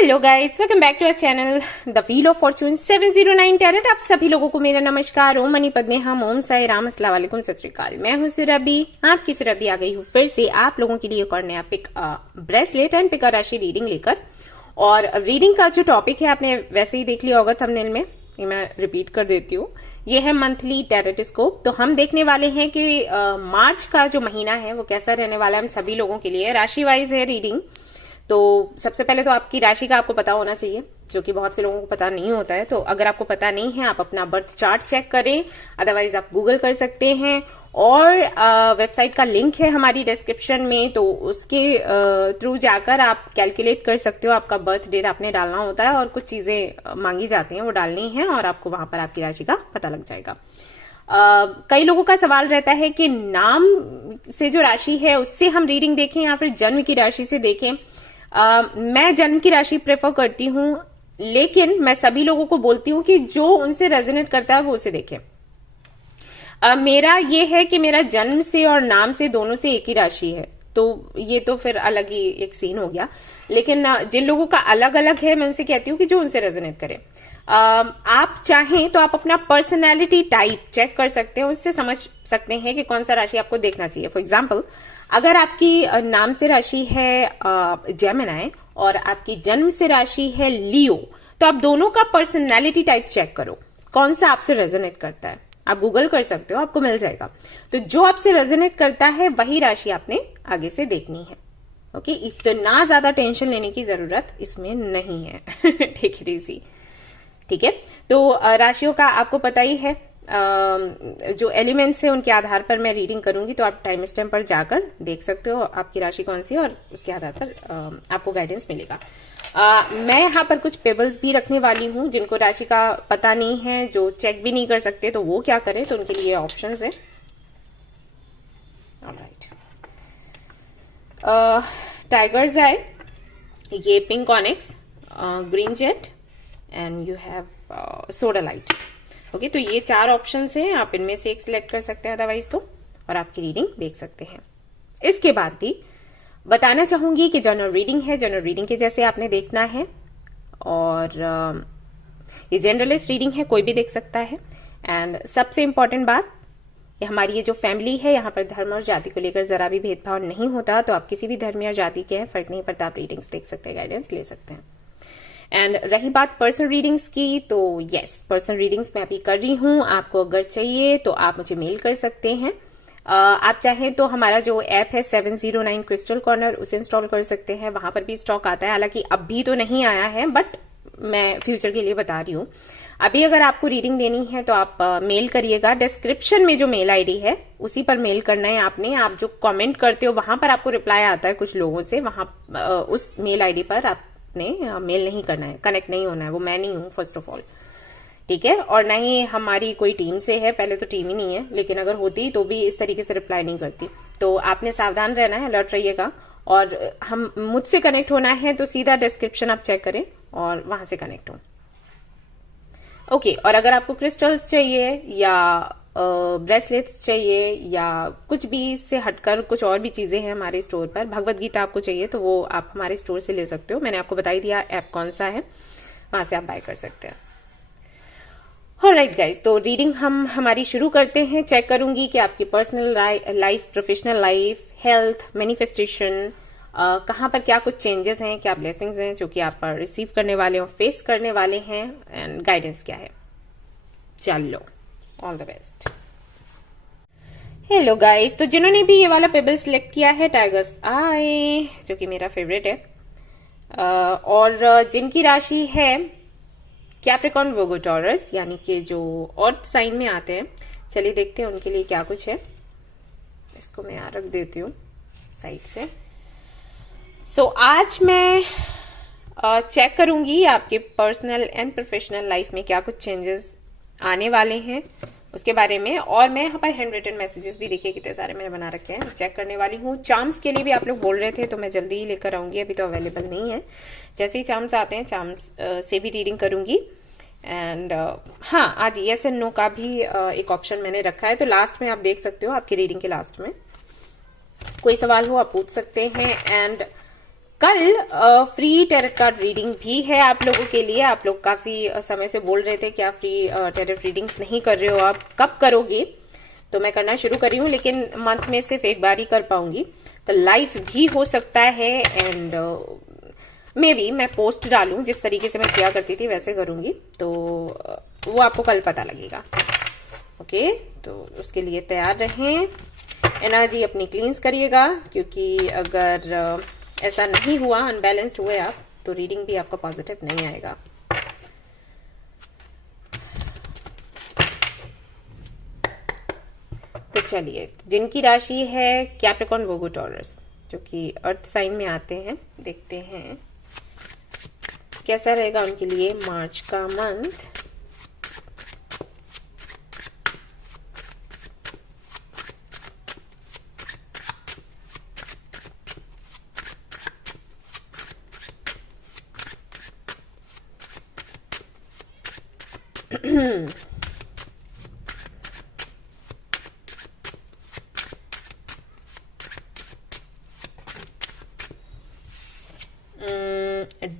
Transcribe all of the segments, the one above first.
Hello guys, welcome back to our channel the wheel of fortune 709 tarot. आप सभी लोगों को मेरा नमस्कार। ओम मनी पद्मे हम, ओम साई राम, अस्सलाम वालेकुम, सत श्री अकाल। मैं हूं सुरभि, आपकी सुरभि आ गई हूं फिर से आप लोगों के लिए एक और नया पिक ब्रेसलेट एंड पिक राशि रीडिंग लेकर। और रीडिंग का जो टॉपिक है आपने वैसे ही देख लिया होगा थंबनेल में, ये मैं रिपीट कर देती हूँ। ये है मंथली टैरेटस्कोप। तो हम देखने वाले हैं कि मार्च का जो महीना है वो कैसा रहने वाला है हम सभी लोगों के लिए। राशि वाइज है रीडिंग। तो सबसे पहले तो आपकी राशि का आपको पता होना चाहिए, जो कि बहुत से लोगों को पता नहीं होता है। तो अगर आपको पता नहीं है, आप अपना बर्थ चार्ट चेक करें, अदरवाइज आप गूगल कर सकते हैं। और वेबसाइट का लिंक है हमारी डिस्क्रिप्शन में, तो उसके थ्रू जाकर आप कैलकुलेट कर सकते हो। आपका बर्थ डेट आपने डालना होता है और कुछ चीजें मांगी जाती हैं वो डालनी है, और आपको वहां पर आपकी राशि का पता लग जाएगा। कई लोगों का सवाल रहता है कि नाम से जो राशि है उससे हम रीडिंग देखें या फिर जन्म की राशि से देखें। मैं जन्म की राशि प्रेफर करती हूं, लेकिन मैं सभी लोगों को बोलती हूं कि जो उनसे रेजोनेट करता है वो उसे देखें। मेरा ये है कि मेरा जन्म से और नाम से दोनों से एक ही राशि है, तो ये तो फिर अलग ही एक सीन हो गया। लेकिन जिन लोगों का अलग अलग है, मैं उनसे कहती हूँ कि जो उनसे रेजोनेट करे। आप चाहें तो आप अपना पर्सनैलिटी टाइप चेक कर सकते हैं, उससे समझ सकते हैं कि कौन सा राशि आपको देखना चाहिए। फॉर एग्जाम्पल, अगर आपकी नाम से राशि है जेमिनी और आपकी जन्म से राशि है लियो, तो आप दोनों का पर्सनैलिटी टाइप चेक करो, कौन सा आपसे रेजोनेट करता है। आप गूगल कर सकते हो, आपको मिल जाएगा। तो जो आपसे रेजोनेट करता है वही राशि आपने आगे से देखनी है। ओके, इतना ज्यादा टेंशन लेने की जरूरत इसमें नहीं है। Take it easy. ठीक है, तो राशियों का आपको पता ही है, जो एलिमेंट्स है उनके आधार पर मैं रीडिंग करूंगी, तो आप टाइम स्टैम्प पर जाकर देख सकते हो आपकी राशि कौन सी है, और उसके आधार पर आपको गाइडेंस मिलेगा। मैं यहाँ पर कुछ पेबल्स भी रखने वाली हूँ। जिनको राशि का पता नहीं है, जो चेक भी नहीं कर सकते, तो वो क्या करें, तो उनके लिए ऑप्शंस है। ऑलराइट, टाइगर्स आई, ये pink onyx, green jet and you have soda light. Okay, तो ये 4 ऑप्शंस हैं, आप इनमें से एक सिलेक्ट कर सकते हैं, अदरवाइज तो, और आपकी रीडिंग देख सकते हैं। इसके बाद भी बताना चाहूंगी कि जनरल रीडिंग है, जनरल रीडिंग के जैसे आपने देखना है, और ये जनरलिस्ट रीडिंग है, कोई भी देख सकता है। एंड सबसे इंपॉर्टेंट बात, ये हमारी ये जो फैमिली है, यहाँ पर धर्म और जाति को लेकर जरा भी भेदभाव नहीं होता। तो आप किसी भी धर्म या जाति के हैं, फर्क नहीं पड़ता, आप रीडिंग्स देख सकते हैं, गाइडेंस ले सकते हैं। एंड रही बात पर्सनल रीडिंग्स की, तो यस, पर्सनल रीडिंग्स मैं अभी कर रही हूँ। आपको अगर चाहिए तो आप मुझे मेल कर सकते हैं। आप चाहें तो हमारा जो ऐप है 709 क्रिस्टल कॉर्नर, उसे इंस्टॉल कर सकते हैं, वहां पर भी स्टॉक आता है। हालांकि अभी तो नहीं आया है, बट मैं फ्यूचर के लिए बता रही हूँ। अभी अगर आपको रीडिंग देनी है तो आप मेल करिएगा। डिस्क्रिप्शन में जो मेल आईडी है उसी पर मेल करना है आपने। आप जो कमेंट करते हो वहां पर आपको रिप्लाई आता है कुछ लोगों से, वहां उस मेल आईडी पर आपने मेल नहीं करना है, कनेक्ट नहीं होना है। वो मैं नहीं हूँ फर्स्ट ऑफ ऑल, ठीक है, और ना ही हमारी कोई टीम से है, पहले तो टीम ही नहीं है, लेकिन अगर होती तो भी इस तरीके से रिप्लाई नहीं करती। तो आपने सावधान रहना है, अलर्ट रहिएगा। और हम मुझसे कनेक्ट होना है तो सीधा डिस्क्रिप्शन आप चेक करें और वहां से कनेक्ट हो। ओके, और अगर आपको क्रिस्टल्स चाहिए या ब्रेसलेट्स चाहिए या कुछ भी इससे हटकर कुछ और भी चीजें हैं हमारे स्टोर पर, भगवत गीता आपको चाहिए तो वो आप हमारे स्टोर से ले सकते हो। मैंने आपको बता ही दिया ऐप कौन सा है, वहां से आप बाय कर सकते हैं। ऑलराइट गाइज, तो रीडिंग हम हमारी शुरू करते हैं। चेक करूंगी कि आपकी personal life, professional life, health, manifestation, कहाँ पर क्या कुछ चेंजेस हैं, क्या ब्लेसिंग्स हैं जो कि आप रिसीव करने वाले हो, फेस करने वाले हैं, एंड गाइडेंस क्या है। चलो, all the best. Hello guys, तो जिन्होंने भी ये वाला पेबल सिलेक्ट किया है, टाइगर्स आई, जो कि मेरा फेवरेट है, और जिनकी राशि है कैप्रिकॉर्न, वर्गो, टॉरस, यानी कि जो अर्थ साइन में आते हैं, चलिए देखते हैं उनके लिए क्या कुछ है। इसको मैं यहाँ रख देती हूँ साइड से। सो आज मैं चेक करूंगी आपके पर्सनल एंड प्रोफेशनल लाइफ में क्या कुछ चेंजेस आने वाले हैं उसके बारे में। और मैं यहाँ पर हैंड रिटन मैसेजेस भी देखिए कितने सारे मैंने बना रखे हैं, चेक करने वाली हूँ। चार्म्स के लिए भी आप लोग बोल रहे थे, तो मैं जल्दी ही लेकर आऊंगी, अभी तो अवेलेबल नहीं है। जैसे ही चार्म्स आते हैं, चार्म्स से भी रीडिंग करूंगी। एंड हाँ, आज यस एंड नो का भी एक ऑप्शन मैंने रखा है, तो लास्ट में आप देख सकते हो, आपकी रीडिंग के लास्ट में कोई सवाल हो आप पूछ सकते हैं। एंड कल फ्री टैरेट कार्ड रीडिंग भी है आप लोगों के लिए। आप लोग काफी समय से बोल रहे थे कि आप फ्री टैरेट रीडिंग्स नहीं कर रहे हो, आप कब करोगे? तो मैं करना शुरू कर रही हूँ, लेकिन मंथ में सिर्फ एक बार ही कर पाऊंगी। तो लाइव भी हो सकता है एंड मे बी मैं पोस्ट डालूं, जिस तरीके से मैं किया करती थी वैसे करूंगी, तो वो आपको कल पता लगेगा। ओके, तो उसके लिए तैयार रहें, एनर्जी अपनी क्लींस करिएगा, क्योंकि अगर ऐसा नहीं हुआ, अनबैलेंस्ड हुए आप, तो रीडिंग भी आपका पॉजिटिव नहीं आएगा। तो चलिए, जिनकी राशि है कैप्रिकॉर्न, वर्गो, टॉरस, जो कि अर्थ साइन में आते हैं, देखते हैं कैसा रहेगा उनके लिए मार्च का month.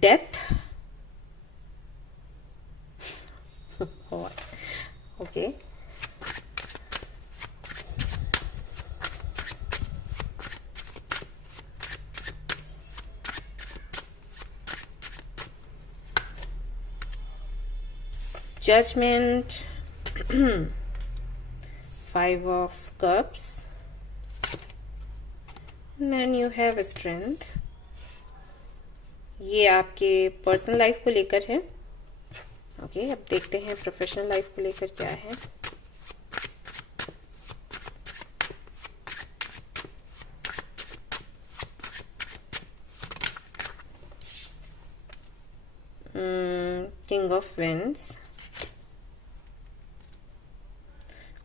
Death, okay, judgment, 5 of cups, then you have strength। ये आपके पर्सनल लाइफ को लेकर है। ओके, अब देखते हैं प्रोफेशनल लाइफ को लेकर क्या है। King of wands,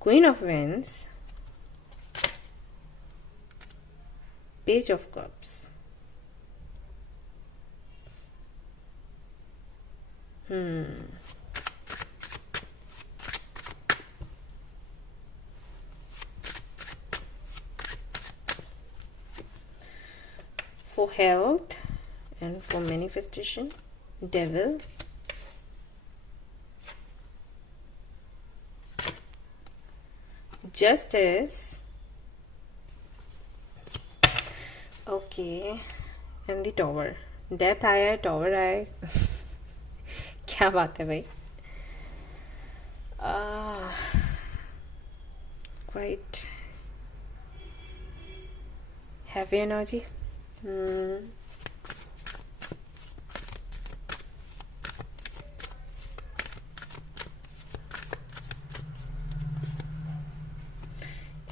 queen of wands, page of cups. For health and for manifestation, devil, justice, okay, and the tower। Death आया है, टॉवर आया है। क्या बात है भाई, quite heavy energy.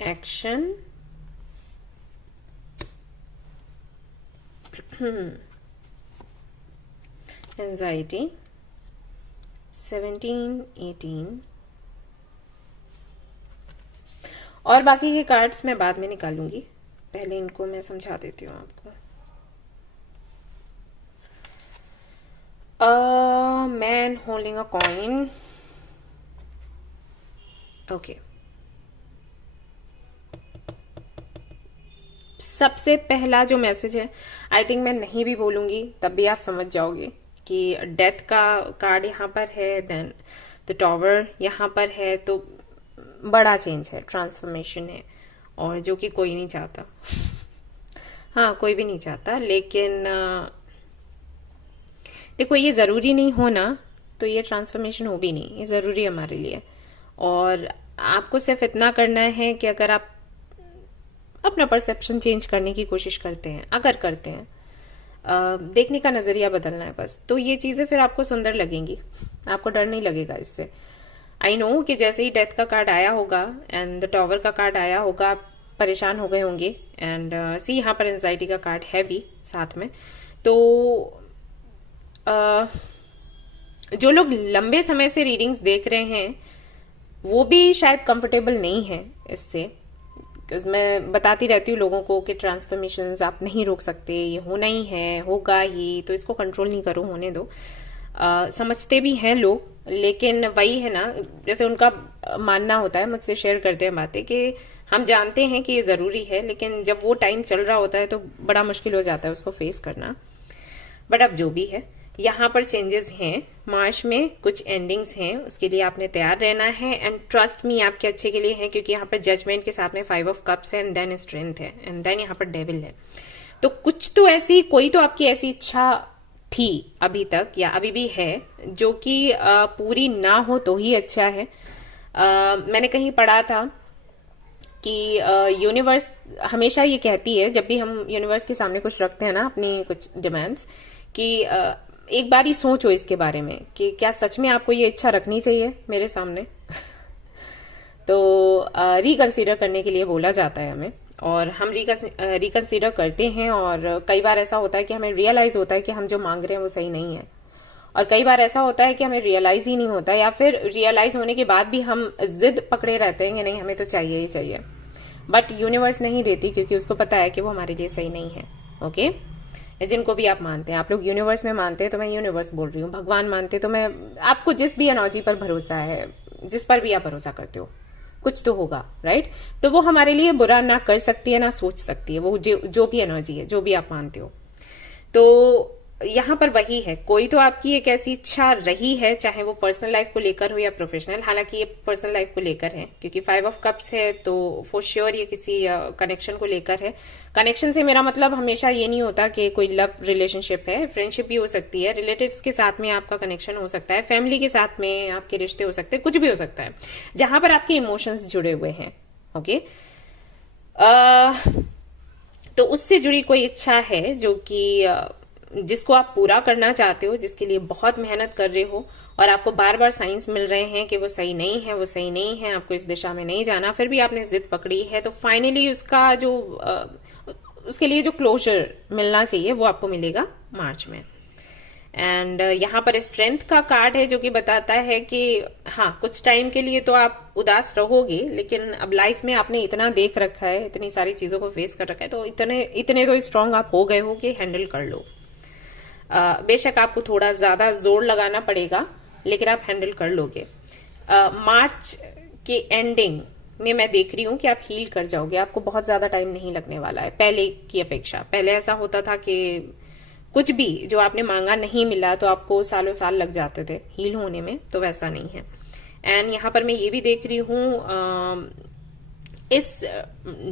Action, anxiety, 17, 18, और बाकी के कार्ड्स मैं बाद में निकालूंगी, पहले इनको मैं समझा देती हूँ आपको। Man holding a coin, okay. सबसे पहला जो मैसेज है, आई थिंक मैं नहीं भी बोलूंगी तब भी आप समझ जाओगे कि डेथ का कार्ड यहाँ पर है, देन द टॉवर यहाँ पर है, तो बड़ा चेंज है, ट्रांसफॉर्मेशन है, और जो कि कोई नहीं चाहता। हाँ, कोई भी नहीं चाहता, लेकिन देखो, ये जरूरी नहीं होना तो ये ट्रांसफॉर्मेशन हो भी नहीं, ये जरूरी है हमारे लिए। और आपको सिर्फ इतना करना है कि अगर आप अपना परसेप्शन चेंज करने की कोशिश करते हैं, अगर करते हैं, देखने का नजरिया बदलना है बस, तो ये चीजें फिर आपको सुंदर लगेंगी, आपको डर नहीं लगेगा इससे। आई नो कि जैसे ही डेथ का कार्ड आया होगा एंड द टॉवर का कार्ड आया होगा, आप परेशान हो गए होंगे, एंड सी यहाँ पर एंजाइटी का कार्ड है भी साथ में। तो जो लोग लंबे समय से रीडिंग्स देख रहे हैं वो भी शायद कंफर्टेबल नहीं है इससे। मैं बताती रहती हूँ लोगों को कि ट्रांसफॉर्मेशंस आप नहीं रोक सकते, ये होना ही है, होगा ही, तो इसको कंट्रोल नहीं करो, होने दो। समझते भी हैं लोग, लेकिन वही है ना, जैसे उनका मानना होता है, मुझसे शेयर करते हैं बातें कि हम जानते हैं कि ये जरूरी है, लेकिन जब वो टाइम चल रहा होता है तो बड़ा मुश्किल हो जाता है उसको फेस करना। बट अब जो भी है, यहाँ पर चेंजेस हैं, मार्च में कुछ एंडिंग्स हैं, उसके लिए आपने तैयार रहना है। एंड ट्रस्ट मी, आपके अच्छे के लिए है, क्योंकि यहाँ पर जजमेंट के साथ में 5 ऑफ कप्स है, एंड देन स्ट्रेंथ है, एंड देन यहाँ पर डेविल है। तो कुछ तो ऐसी, कोई तो आपकी ऐसी इच्छा थी अभी तक या अभी भी है जो कि पूरी ना हो तो ही अच्छा है। मैंने कहीं पढ़ा था कि यूनिवर्स हमेशा ये कहती है, जब भी हम यूनिवर्स के सामने कुछ रखते हैं ना, अपनी कुछ डिमांड्स, कि एक बार ही सोचो इसके बारे में कि क्या सच में आपको ये इच्छा रखनी चाहिए मेरे सामने। तो रिकंसीडर करने के लिए बोला जाता है हमें, और हम रिकंसीडर करते हैं। और कई बार ऐसा होता है कि हमें रियलाइज होता है कि हम जो मांग रहे हैं वो सही नहीं है, और कई बार ऐसा होता है कि हमें रियलाइज ही नहीं होता, या फिर रियलाइज होने के बाद भी हम जिद पकड़े रहते हैं कि नहीं, हमें तो चाहिए ही चाहिए। बट यूनिवर्स नहीं देती, क्योंकि उसको पता है कि वो हमारे लिए सही नहीं है। ओके, जिनको भी आप मानते हैं, आप लोग यूनिवर्स में मानते हैं तो मैं यूनिवर्स बोल रही हूँ, भगवान मानते तो मैं, आपको जिस भी एनर्जी पर भरोसा है, जिस पर भी आप भरोसा करते हो, कुछ तो होगा, राइट? तो वो हमारे लिए बुरा ना कर सकती है, ना सोच सकती है, वो जो भी एनर्जी है, जो भी आप मानते हो। तो यहाँ पर वही है, कोई तो आपकी एक ऐसी इच्छा रही है, चाहे वो पर्सनल लाइफ को लेकर हो या प्रोफेशनल। हालांकि ये पर्सनल लाइफ को लेकर है, क्योंकि 5 ऑफ कप्स है, तो फॉर श्योर ये किसी कनेक्शन को लेकर है। कनेक्शन से मेरा मतलब हमेशा ये नहीं होता कि कोई लव रिलेशनशिप है, फ्रेंडशिप भी हो सकती है, रिलेटिव्स के साथ में आपका कनेक्शन हो सकता है, फैमिली के साथ में आपके रिश्ते हो सकते हैं, कुछ भी हो सकता है जहां पर आपके इमोशंस जुड़े हुए हैं। ओके, तो उससे जुड़ी कोई इच्छा है जो कि जिसको आप पूरा करना चाहते हो, जिसके लिए बहुत मेहनत कर रहे हो, और आपको बार बार साइंस मिल रहे हैं कि वो सही नहीं है, वो सही नहीं है, आपको इस दिशा में नहीं जाना, फिर भी आपने जिद पकड़ी है। तो फाइनली उसका जो उसके लिए जो क्लोजर मिलना चाहिए वो आपको मिलेगा मार्च में। एंड यहाँ पर स्ट्रेंथ का कार्ड है, जो कि बताता है कि हाँ, कुछ टाइम के लिए तो आप उदास रहोगे, लेकिन अब लाइफ में आपने इतना देख रखा है, इतनी सारी चीजों को फेस कर रखा है, तो इतने तो स्ट्रांग आप हो गए हो कि हैंडल कर लो। बेशक आपको थोड़ा ज्यादा जोर लगाना पड़ेगा, लेकिन आप हैंडल कर लोगे। मार्च के एंडिंग में मैं देख रही हूँ कि आप हील कर जाओगे, आपको बहुत ज्यादा टाइम नहीं लगने वाला है पहले की अपेक्षा। पहले ऐसा होता था कि कुछ भी जो आपने मांगा नहीं मिला तो आपको सालों साल लग जाते थे हील होने में, तो वैसा नहीं है। एंड यहाँ पर मैं ये भी देख रही हूँ इस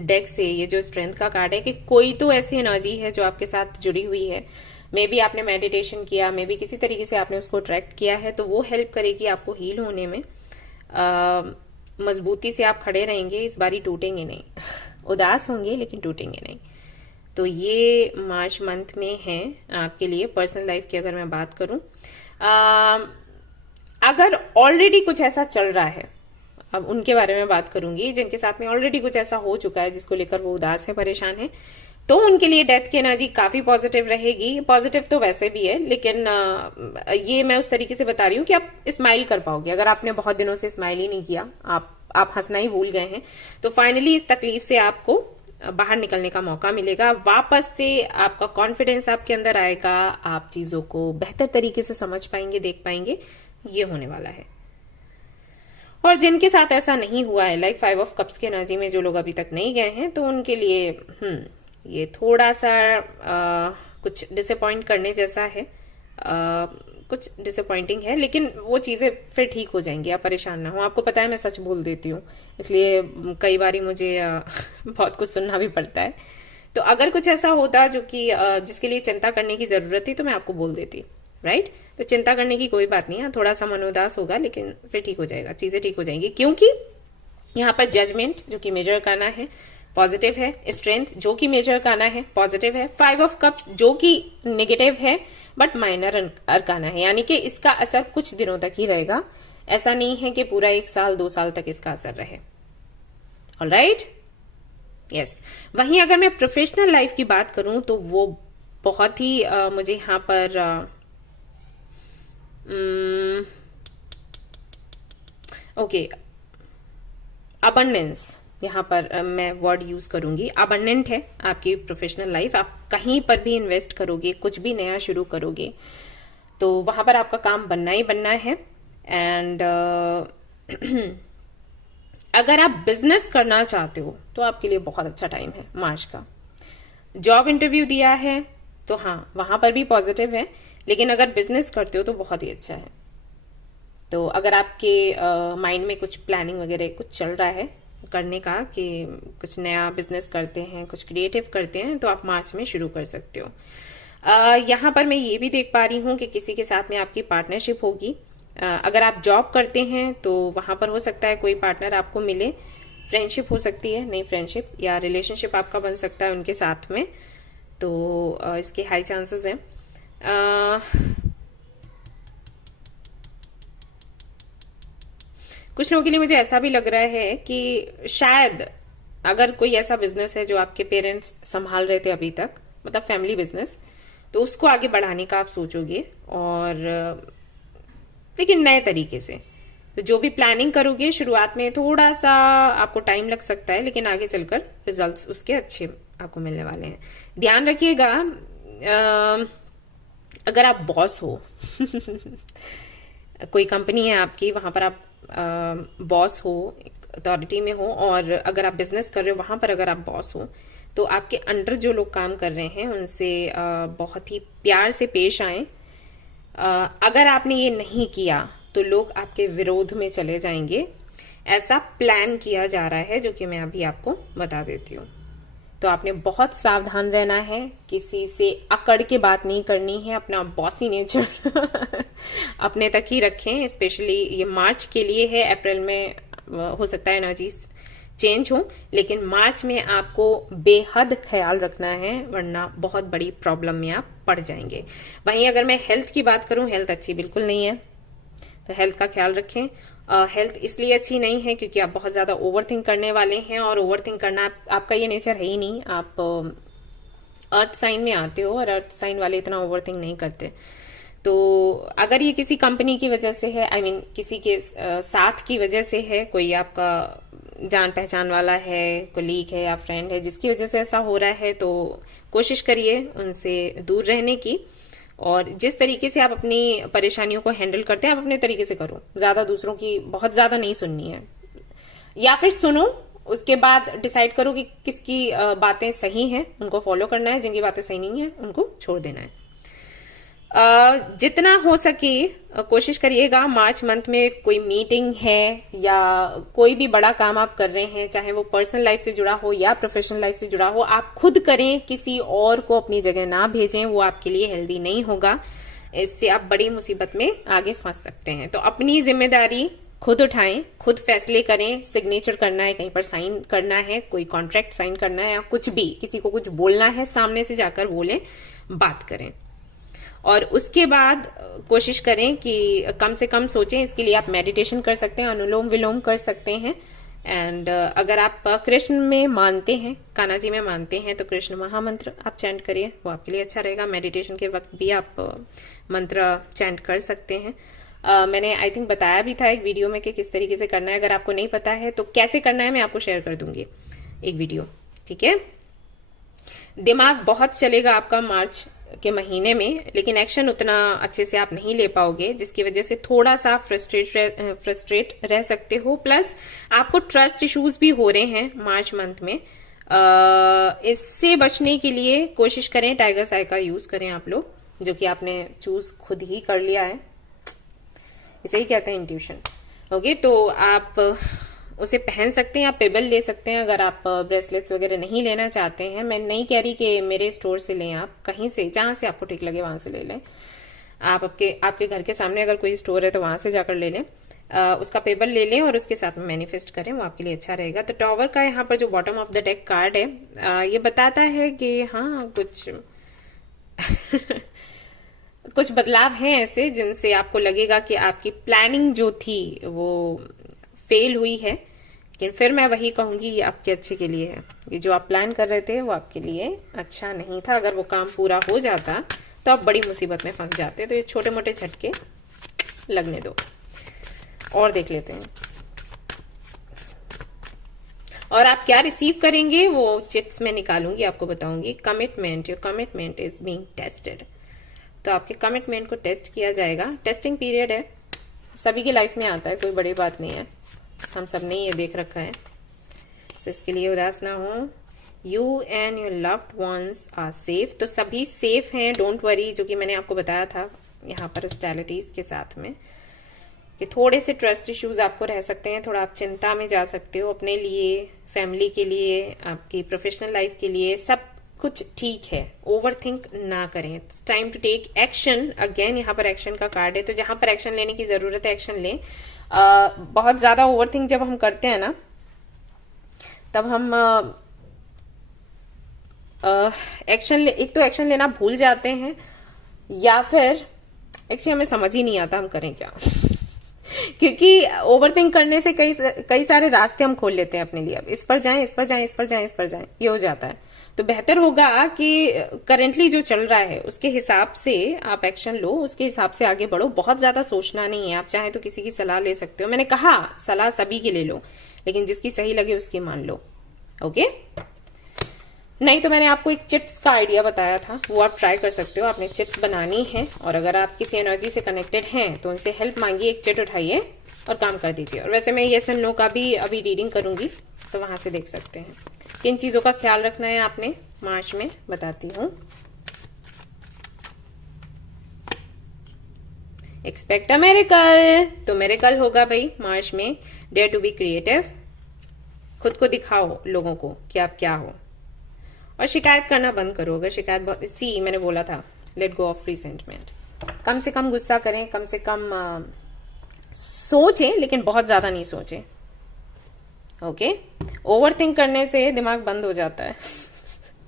डेक से, ये जो स्ट्रेंथ का कार्ड है, कि कोई तो ऐसी एनर्जी है जो आपके साथ जुड़ी हुई है। मे बी आपने मेडिटेशन किया, मे बी किसी तरीके से आपने उसको अट्रैक्ट किया है, तो वो हेल्प करेगी आपको हील होने में। मजबूती से आप खड़े रहेंगे, इस बारी टूटेंगे नहीं। उदास होंगे लेकिन टूटेंगे नहीं। तो ये मार्च मंथ में है आपके लिए। पर्सनल लाइफ की अगर मैं बात करूं, अगर ऑलरेडी कुछ ऐसा चल रहा है, अब उनके बारे में बात करूंगी जिनके साथ में ऑलरेडी कुछ ऐसा हो चुका है जिसको लेकर वो उदास है, परेशान है, तो उनके लिए डेथ की एनर्जी काफी पॉजिटिव रहेगी। पॉजिटिव तो वैसे भी है, लेकिन ये मैं उस तरीके से बता रही हूँ कि आप स्माइल कर पाओगे। अगर आपने बहुत दिनों से स्माइल ही नहीं किया, आप हंसना ही भूल गए हैं, तो फाइनली इस तकलीफ से आपको बाहर निकलने का मौका मिलेगा। वापस से आपका कॉन्फिडेंस आपके अंदर आएगा, आप चीजों को बेहतर तरीके से समझ पाएंगे, देख पाएंगे। ये होने वाला है। और जिनके साथ ऐसा नहीं हुआ है, लाइक 5 ऑफ कप्स की एनर्जी में जो लोग अभी तक नहीं गए हैं, तो उनके लिए ये थोड़ा सा कुछ डिसअपॉइंट करने जैसा है, कुछ डिसअपॉइंटिंग है, लेकिन वो चीजें फिर ठीक हो जाएंगी, आप परेशान ना हो। आपको पता है मैं सच बोल देती हूँ, इसलिए कई बारी मुझे बहुत कुछ सुनना भी पड़ता है। तो अगर कुछ ऐसा होता जो कि जिसके लिए चिंता करने की जरूरत थी, तो मैं आपको बोल देती, राइट? तो चिंता करने की कोई बात नहीं है, थोड़ा सा मनोदास होगा, लेकिन फिर ठीक हो जाएगा, चीजें ठीक हो जाएंगी। क्योंकि यहाँ पर जजमेंट जो कि मेजर करना है पॉजिटिव है, स्ट्रेंथ जो कि मेजर करना है पॉजिटिव है, 5 ऑफ कप्स जो कि नेगेटिव है बट माइनर अरकाना है, यानी कि इसका असर कुछ दिनों तक ही रहेगा। ऐसा नहीं है कि पूरा 1 साल 2 साल तक इसका असर रहे। Alright, yes. वहीं अगर मैं प्रोफेशनल लाइफ की बात करूं तो वो बहुत ही मुझे यहां पर ओके, अबंडेंस, यहाँ पर मैं वर्ड यूज करूंगी, अबंडेंट है आपकी प्रोफेशनल लाइफ। आप कहीं पर भी इन्वेस्ट करोगे, कुछ भी नया शुरू करोगे, तो वहां पर आपका काम बनना ही बनना है। एंड अगर आप बिजनेस करना चाहते हो तो आपके लिए बहुत अच्छा टाइम है मार्च का। जॉब इंटरव्यू दिया है तो हाँ, वहां पर भी पॉजिटिव है, लेकिन अगर बिजनेस करते हो तो बहुत ही अच्छा है। तो अगर आपके माइंड में कुछ प्लानिंग वगैरह कुछ चल रहा है करने का, कि कुछ नया बिजनेस करते हैं, कुछ क्रिएटिव करते हैं, तो आप मार्च में शुरू कर सकते हो। यहाँ पर मैं ये भी देख पा रही हूँ कि किसी के साथ में आपकी पार्टनरशिप होगी। अगर आप जॉब करते हैं तो वहां पर हो सकता है कोई पार्टनर आपको मिले, फ्रेंडशिप हो सकती है, नई फ्रेंडशिप या रिलेशनशिप आपका बन सकता है उनके साथ में, तो इसके हाई चांसेस हैं। कुछ लोगों के लिए मुझे ऐसा भी लग रहा है कि शायद अगर कोई ऐसा बिजनेस है जो आपके पेरेंट्स संभाल रहे थे अभी तक, मतलब फैमिली बिजनेस, तो उसको आगे बढ़ाने का आप सोचोगे, और लेकिन नए तरीके से। तो जो भी प्लानिंग करोगे शुरुआत में थोड़ा सा आपको टाइम लग सकता है, लेकिन आगे चलकर रिजल्ट्स उसके अच्छे आपको मिलने वाले हैं। ध्यान रखिएगा, अगर आप बॉस हो कोई कंपनी है आपकी, वहां पर आप बॉस हो, अथॉरिटी में हो, और अगर आप बिजनेस कर रहे हो वहां पर अगर आप बॉस हो, तो आपके अंडर जो लोग काम कर रहे हैं उनसे बहुत ही प्यार से पेश आए। अगर आपने ये नहीं किया तो लोग आपके विरोध में चले जाएंगे, ऐसा प्लान किया जा रहा है, जो कि मैं अभी आपको बता देती हूँ। तो आपने बहुत सावधान रहना है, किसी से अकड़ के बात नहीं करनी है, अपना बॉसी नेचर अपने तक ही रखें। स्पेशली ये मार्च के लिए है, अप्रैल में हो सकता है एनर्जीज चेंज हो, लेकिन मार्च में आपको बेहद ख्याल रखना है, वरना बहुत बड़ी प्रॉब्लम में आप पड़ जाएंगे। वहीं अगर मैं हेल्थ की बात करूं, हेल्थ अच्छी बिल्कुल नहीं है, तो हेल्थ का ख्याल रखें। हेल्थ इसलिए अच्छी नहीं है क्योंकि आप बहुत ज्यादा ओवरथिंक करने वाले हैं, और ओवरथिंक करना आपका ये नेचर है ही नहीं। आप अर्थ साइन में आते हो, और अर्थ साइन वाले इतना ओवरथिंक नहीं करते। तो अगर ये किसी कंपनी की वजह से है, आई मीन किसी के साथ की वजह से है, कोई आपका जान पहचान वाला है, कोलीग है या फ्रेंड है जिसकी वजह से ऐसा हो रहा है, तो कोशिश करिए उनसे दूर रहने की। और जिस तरीके से आप अपनी परेशानियों को हैंडल करते हैं, आप अपने तरीके से करो, ज्यादा दूसरों की बहुत ज्यादा नहीं सुननी है, या फिर सुनो, उसके बाद डिसाइड करो कि किसकी बातें सही हैं, उनको फॉलो करना है, जिनकी बातें सही नहीं है उनको छोड़ देना है। जितना हो सके कोशिश करिएगा, मार्च मंथ में कोई मीटिंग है या कोई भी बड़ा काम आप कर रहे हैं, चाहे वो पर्सनल लाइफ से जुड़ा हो या प्रोफेशनल लाइफ से जुड़ा हो, आप खुद करें, किसी और को अपनी जगह ना भेजें, वो आपके लिए हेल्दी नहीं होगा। इससे आप बड़ी मुसीबत में आगे फंस सकते हैं। तो अपनी जिम्मेदारी खुद उठाएं, खुद फैसले करें, सिग्नेचर करना है, कहीं पर साइन करना है, कोई कॉन्ट्रैक्ट साइन करना है, या कुछ भी, किसी को कुछ बोलना है, सामने से जाकर बोलें, बात करें। और उसके बाद कोशिश करें कि कम से कम सोचें। इसके लिए आप मेडिटेशन कर सकते हैं, अनुलोम विलोम कर सकते हैं। एंड अगर आप कृष्ण में मानते हैं, कान्हा जी में मानते हैं, तो कृष्ण महामंत्र आप चैंट करिए, वो आपके लिए अच्छा रहेगा। मेडिटेशन के वक्त भी आप मंत्र चैंट कर सकते हैं। मैंने आई थिंक बताया भी था एक वीडियो में कि किस तरीके से करना है। अगर आपको नहीं पता है तो कैसे करना है मैं आपको शेयर कर दूंगी एक वीडियो, ठीक है। दिमाग बहुत चलेगा आपका मार्च के महीने में, लेकिन एक्शन उतना अच्छे से आप नहीं ले पाओगे, जिसकी वजह से थोड़ा सा फ्रस्ट्रेट रह सकते हो। प्लस आपको ट्रस्ट इश्यूज भी हो रहे हैं मार्च मंथ में। इससे बचने के लिए कोशिश करें, टाइगर साई का यूज करें आप लोग, जो कि आपने चूज खुद ही कर लिया है, इसे ही कहते हैं इंट्यूशन। ओके, तो आप उसे पहन सकते हैं, आप पेबल ले सकते हैं। अगर आप ब्रेसलेट्स वगैरह नहीं लेना चाहते हैं, मैं नहीं कह रही कि मेरे स्टोर से लें, आप कहीं से, जहां से आपको ठीक लगे वहां से ले लें। आप आपके घर के सामने अगर कोई स्टोर है तो वहां से जाकर ले लें, उसका पेबल ले लें और उसके साथ में मैनिफेस्ट करें, वो आपके लिए अच्छा रहेगा। तो टॉवर का यहाँ पर जो bottom of the deck card है, ये बताता है कि हाँ कुछ कुछ बदलाव हैं ऐसे जिनसे आपको लगेगा कि आपकी प्लानिंग जो थी वो फेल हुई है, लेकिन फिर मैं वही कहूंगी ये आपके अच्छे के लिए है। ये जो आप प्लान कर रहे थे वो आपके लिए अच्छा नहीं था। अगर वो काम पूरा हो जाता तो आप बड़ी मुसीबत में फंस जाते। तो ये छोटे मोटे झटके लगने दो और देख लेते हैं। और आप क्या रिसीव करेंगे वो चिट्स में निकालूंगी, आपको बताऊंगी। Commitment, your commitment is being tested. तो आपके कमिटमेंट को टेस्ट किया जाएगा। टेस्टिंग पीरियड है, सभी की लाइफ में आता है, कोई बड़ी बात नहीं है, हम सब ने ये देख रखा है। तो इसके लिए उदास ना हो, you and your loved ones are safe. तो सभी सेफ हैं, डोंट वरी, जो कि मैंने आपको बताया था यहाँ पर हॉस्टिलिटीज के साथ में कि थोड़े से ट्रस्ट इश्यूज आपको रह सकते हैं, थोड़ा आप चिंता में जा सकते हो अपने लिए, फैमिली के लिए, आपकी प्रोफेशनल लाइफ के लिए, सब कुछ ठीक है। ओवर थिंक ना करें, it's time to take action. Again यहाँ पर एक्शन का कार्ड है, तो जहां पर एक्शन लेने की जरूरत है एक्शन लें। बहुत ज्यादा ओवर थिंक जब हम करते हैं ना, तब हम एक तो एक्शन लेना भूल जाते हैं, या फिर एक्चुअली हमें समझ ही नहीं आता हम करें क्या क्योंकि ओवर थिंक करने से कई सारे रास्ते हम खोल लेते हैं अपने लिए। अब इस पर जाएं, इस पर जाएं, इस पर जाएं, इस पर जाएं, ये हो जाता है। तो बेहतर होगा कि करेंटली जो चल रहा है उसके हिसाब से आप एक्शन लो, उसके हिसाब से आगे बढ़ो। बहुत ज्यादा सोचना नहीं है। आप चाहे तो किसी की सलाह ले सकते हो, मैंने कहा सलाह सभी की ले लो, लेकिन जिसकी सही लगे उसकी मान लो। ओके, नहीं तो मैंने आपको एक चिट्स का आइडिया बताया था, वो आप ट्राई कर सकते हो। आपने चिट्स बनानी है, और अगर आप किसी एनर्जी से कनेक्टेड हैं तो उनसे हेल्प मांगिए, एक चिट उठाइए और काम कर दीजिए। और वैसे मैं येस एंड नो का भी अभी रीडिंग करूंगी, तो वहां से देख सकते हैं किन चीजों का ख्याल रखना है आपने मार्च में, बताती हूं। एक्सपेक्ट अ मिरेकल, तो मिरेकल होगा भाई मार्च में। डेयर टू बी क्रिएटिव, खुद को दिखाओ लोगों को कि आप क्या हो, और शिकायत करना बंद करो। अगर शिकायत मैंने बोला था लेट गो ऑफ रिसेंटमेंट। कम से कम गुस्सा करें, कम से कम सोचें, लेकिन बहुत ज्यादा नहीं सोचें। ओके, ओवर थिंक करने से दिमाग बंद हो जाता है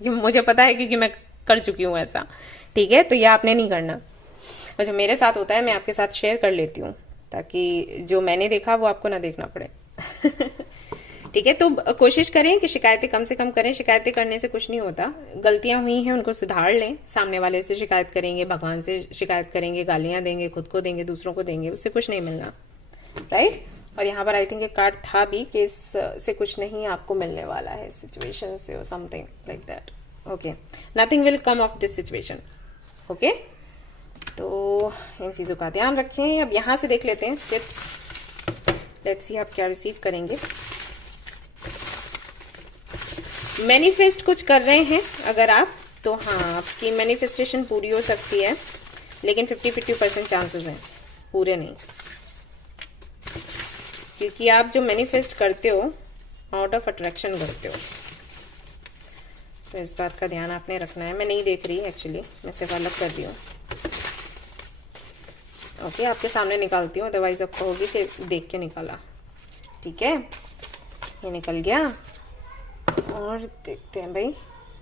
ये मुझे पता है क्योंकि मैं कर चुकी हूं ऐसा। ठीक है, तो ये आपने नहीं करना। और जो मेरे साथ होता है मैं आपके साथ शेयर कर लेती हूँ, ताकि जो मैंने देखा वो आपको ना देखना पड़े ठीक है, तो कोशिश करें कि शिकायतें कम से कम करें। शिकायतें करने से कुछ नहीं होता, गलतियां हुई हैं उनको सुधार लें। सामने वाले से शिकायत करेंगे, भगवान से शिकायत करेंगे, गालियां देंगे, खुद को देंगे, दूसरों को देंगे, उससे कुछ नहीं मिलना, राइट। और यहाँ पर आई थिंक एक कार्ड था भी कि इससे कुछ नहीं आपको मिलने वाला है, सिचुएशन से, और something like that. Okay, nothing will come of this situation. Okay, तो इन चीजों का ध्यान रखें। अब यहाँ से देख लेते हैं टिप्स, लेट्स सी आप क्या रिसीव करेंगे। मैनिफेस्ट कुछ कर रहे हैं अगर आप, तो हाँ आपकी मैनिफेस्टेशन पूरी हो सकती है, लेकिन 50-50% चांसेस हैं, पूरे नहीं। क्योंकि आप जो मैनिफेस्ट करते हो आउट ऑफ अट्रैक्शन करते हो, तो इस बात का ध्यान आपने रखना है। मैं नहीं देख रही एक्चुअली, मैं सिर्फ अलग कर रही हूँ। ओके, आपके सामने निकालती हूँ, अदरवाइज आप कहोगे कि देख के निकाला। ठीक है, ये निकल गया। और देखते हैं भाई